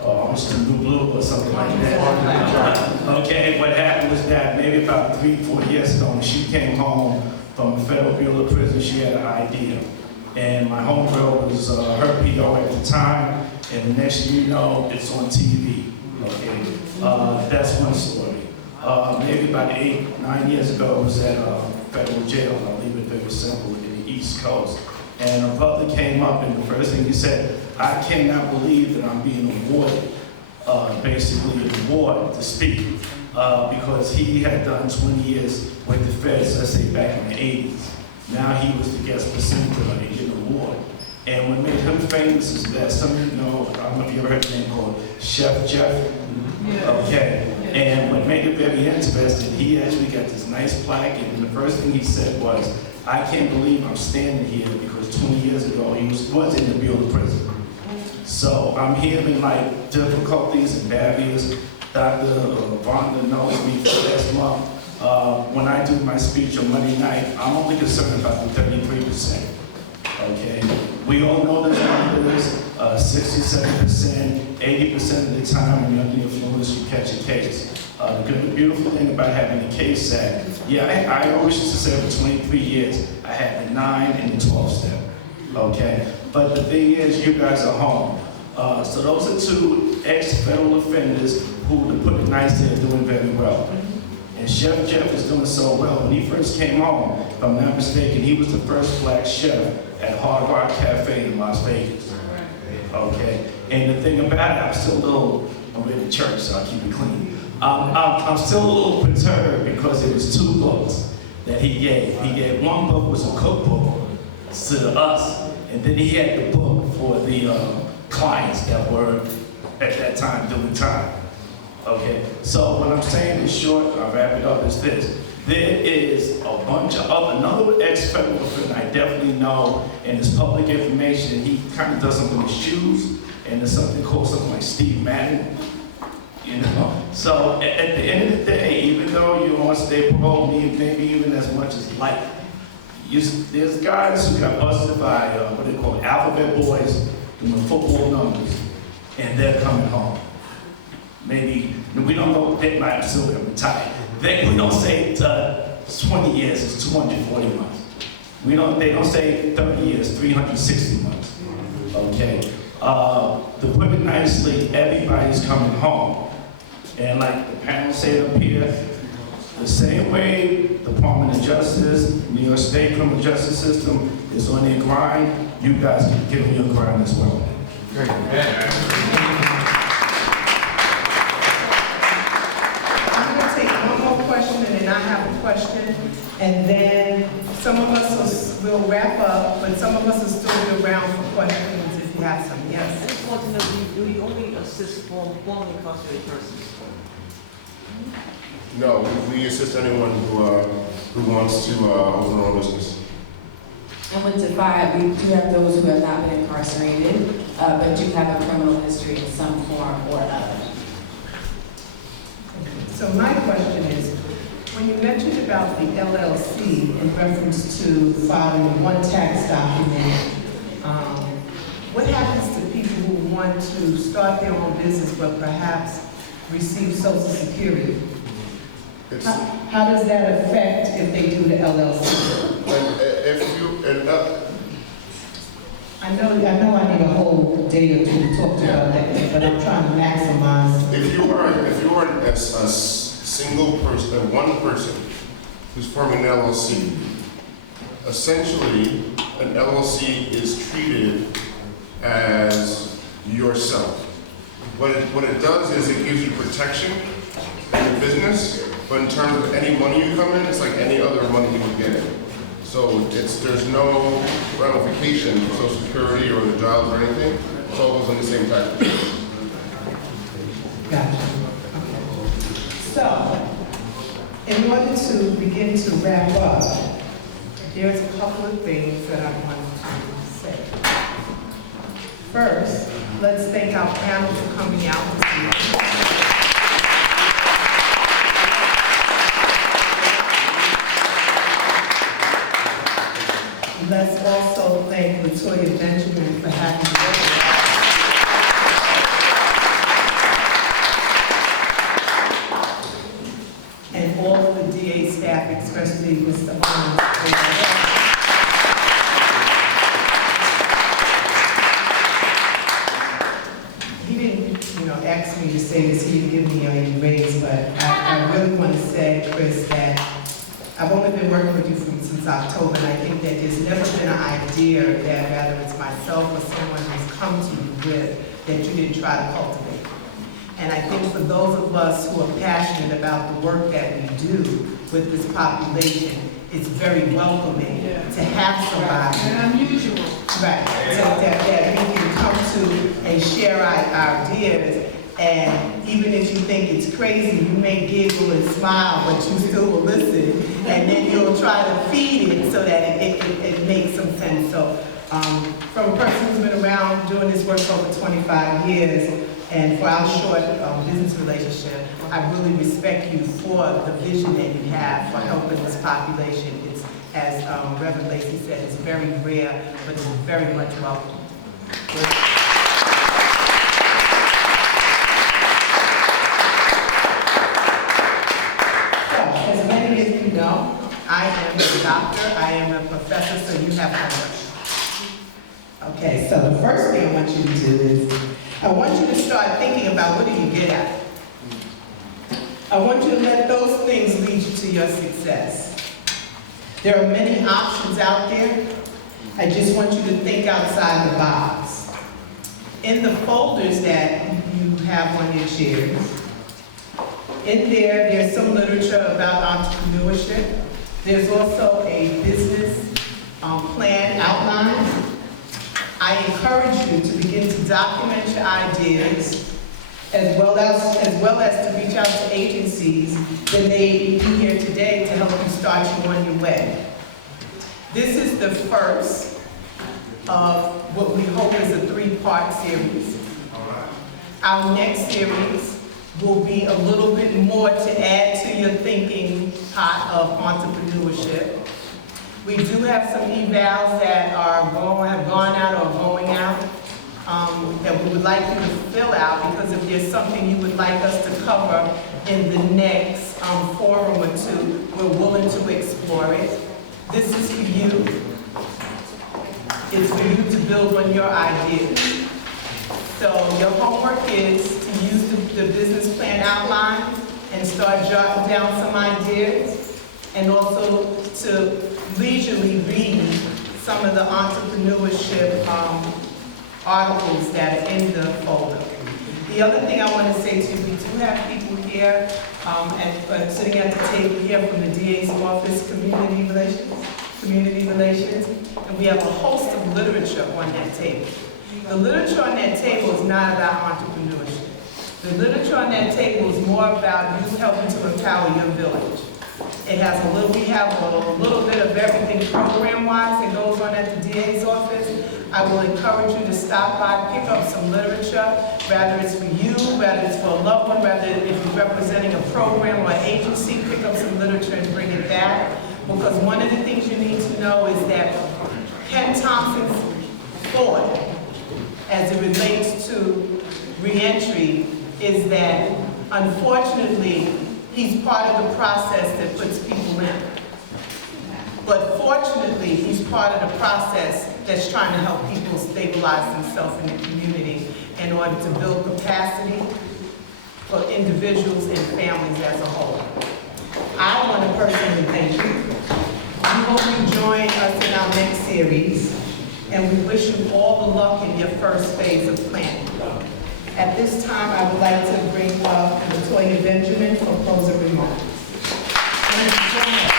orange is the new blue, or something like that. Okay, what happened was that maybe about 3-4 years ago, when she came home from the Federal Bureau of Prison, she had an idea. And my homegirl was her PO at the time, and the next thing you know, it's on TV. Okay, that's one story. Maybe about 8-9 years ago, I was at a federal jail. I'll leave it very simple in the East Coast. And a brother came up, and the first thing he said, I cannot believe that I'm being awarded, basically an award to speak, because he had done 20 years with the feds, let's say back in the 80s. Now he was the guest presenter and they get an award. And what made him famous is that some of you know, I don't know if you ever heard the name called Chef Jeff. Yeah. Okay. Yeah. And what made it very interesting, he actually got this nice plaque, and the first thing he said was, I can't believe I'm standing here because 20 years ago he was in the Bureau of Prison. So I'm hearing like difficulties and barriers. Dr. Vonda knows me for last month. When I do my speech on Monday night, I'm only concerned about the 33%. Okay? We all know the numbers, 67%, 80% of the time when you're under the influence, you catch a case. The beautiful thing about having a case act, I always used to say for 23 years, I had the 9 and the 12 step. Okay? But the thing is, you guys are home. So those are two ex-federal offenders who, to put it nicely, are doing very well. And Chef Jeff is doing so well. When he first came home, if I'm not mistaken, he was the first black chef at Hard Rock Cafe in Las Vegas. Okay? And the thing about it, I'm in the church, so I'll keep it clean. I'm still a little perturbed because it was 2 books that he gave. He gave one book was a cookbook to us, and then he had the book for the clients that were at that time doing time. Okay, so what I'm saying in short, I'll wrap it up, is this. There is a bunch of another ex-federal offender I definitely know, and it's public information. He kind of does something with his shoes, and there's something called something like Steve Madden. You know? So at the end of the day, even though you want to stay parole, maybe even as much as life, there's guys who got busted by what they call alphabet boys doing football numbers, and they're coming home. Maybe, we don't know, they might still be retired. We don't say 20 years is 240 months. They don't say 30 years, 360 months. Okay? To put it nicely, everybody's coming home. And like the panel said up here, the same way the Department of Justice, New York State criminal justice system is on their grind, you guys can get on your grind as well. Great. I have a question, and then some of us will wrap up, but some of us will still be around for questions if you have some. Yes? I just want to know, do you only assist formerly incarcerated persons? No, we assist anyone who wants to open their own business. And with Divide, we do have those who have not been incarcerated, but do have a criminal history in some form or other. So my question is, when you mentioned about the LLC in reference to filing one tax document, what happens to people who want to start their own business but perhaps receive Social Security? How does that affect if they do the LLC? I know I need a whole day or two to talk to you about that, but I'm trying to maximize. If you are a single person, one person who's forming an LLC, essentially an LLC is treated as yourself. What it does is it gives you protection in your business, but in terms of any money you come in, it's like any other money you would get in. So there's no ramification for Social Security or the jobs or anything. It's all goes on the same tax. Gotcha. Okay. So, in order to begin to wrap up, there's a couple of things that I want to say. First, let's thank our panel for coming out this evening. Let's also thank Latoya Benjamin for having me. And all of the DA staff, especially Mr. Arnold. He didn't, ask me to say this, he didn't give me any raise, but I really want to say, Chris, that I've only been working with you since October, and I think that there's never been an idea that whether it's myself or someone who's come to you with, that you didn't try to cultivate. And I think for those of us who are passionate about the work that we do with this population, it's very welcoming to have somebody. And unusual. Right, that we can come to and share our ideas. And even if you think it's crazy, you may giggle and smile, but you still will listen. And then you'll try to feed it so that it makes some sense. So from a person who's been around doing this work for over 25 years, and for our short business relationship, I really respect you for the vision that you have for helping this population. It's, as Reverend Lacey said, it's very rare, but it's very much welcome. As many of you know, I am a doctor, I am a professor, so you have homework. Okay, so the first thing I want you to do is, I want you to start thinking about what do you get at. I want you to let those things lead you to your success. There are many options out there. I just want you to think outside the box. In the folders that you have on your chairs, in there's some literature about entrepreneurship. There's also a business plan outline. I encourage you to begin to document your ideas as well as to reach out to agencies that may be here today to help you start you on your way. This is the first of what we hope is a 3-part series. Our next series will be a little bit more to add to your thinking pot of entrepreneurship. We do have some evals that have gone out or going out that we would like you to fill out, because if there's something you would like us to cover in the next forum or two, we're willing to explore it. This is for you. It's for you to build on your ideas. So your homework is to use the business plan outline and start jotting down some ideas, and also to leisurely read some of the entrepreneurship articles that are in the folder. The other thing I want to say to you, we do have people here sitting at the table here from the DA's office, community relations, and we have a host of literature on that table. The literature on that table is not about entrepreneurship. The literature on that table is more about you helping to empower your village. It has we have a little bit of everything program-wise that goes on at the DA's office. I will encourage you to stop by, pick up some literature, whether it's for you, whether it's for a loved one, whether if you're representing a program or agency, pick up some literature and bring it back. Because one of the things you need to know is that Ken Thompson's thought, as it relates to reentry, is that unfortunately, he's part of the process that puts people in. But fortunately, he's part of the process that's trying to help people stabilize themselves in the community in order to build capacity for individuals and families as a whole. I want to personally thank you. We hope you join us in our next series, and we wish you all the luck in your first phase of planning. At this time, I would like to bring up Latoya Benjamin for closing remarks. Thank you so much.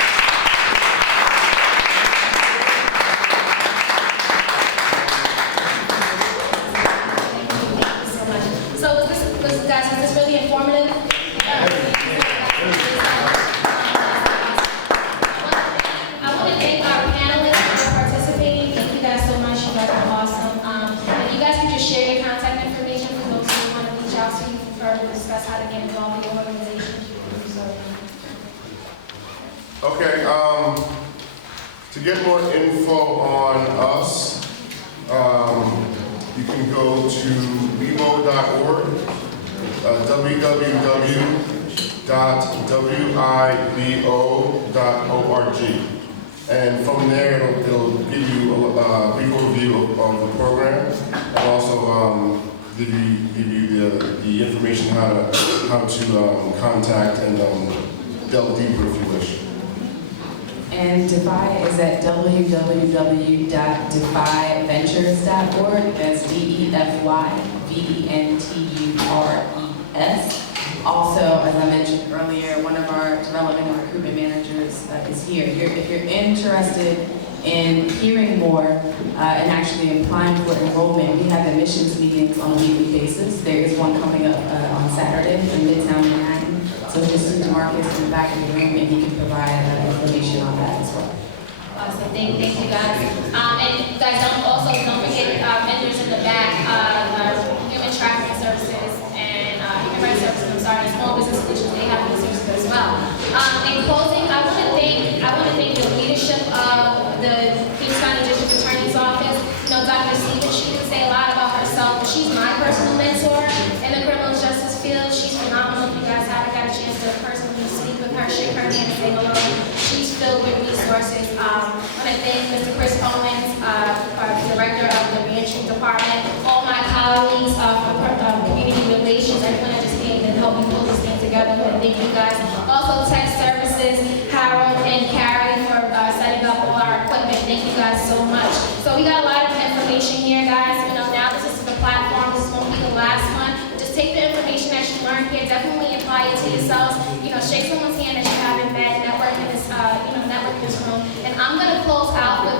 Okay, to get more info on us, you can go to wibo.org, www.wibo.org. And from there, it'll give you a brief overview of the program, and also give you the information how to contact and delve deeper if you wish. And DeFi is at www.defyventures.org. That's DEFYVENTURES. Also, as I mentioned earlier, one of our development and recruitment managers is here. If you're interested in hearing more and actually applying for enrollment, we have admissions meetings on a weekly basis. There is one coming up on Saturday in Midtown Manhattan. So just speak to Marcus in the back of the room, and he can provide information on that as well. Awesome, thank you guys. And guys, don't forget vendors in the back, human trafficking services and human rights services. Small business solutions. They have those services as well. In closing, I want to thank the leadership of the Queens County District Attorney's Office. You know, Dr. Stevens, she didn't say a lot about herself, but she's my personal mentor in the criminal justice field. She's phenomenal. If you guys haven't got a chance to personally speak with her, shake her hand and say hello. She's filled with resources. I want to thank Mr. Chris Owens, Director of the Reentry Department, all my colleagues from community relations, everyone that just came and helped me pull this thing together. I want to thank you guys. Also, tech services, Harold and Carrie for setting up all our equipment. Thank you guys so much. So we got a lot of information here, guys. You know, now this is the platform. This won't be the last one. Just take the information that you learned here. Definitely apply it to yourselves. You know, shake someone's hand that you haven't met. Network in this, network in this room. And I'm gonna close out with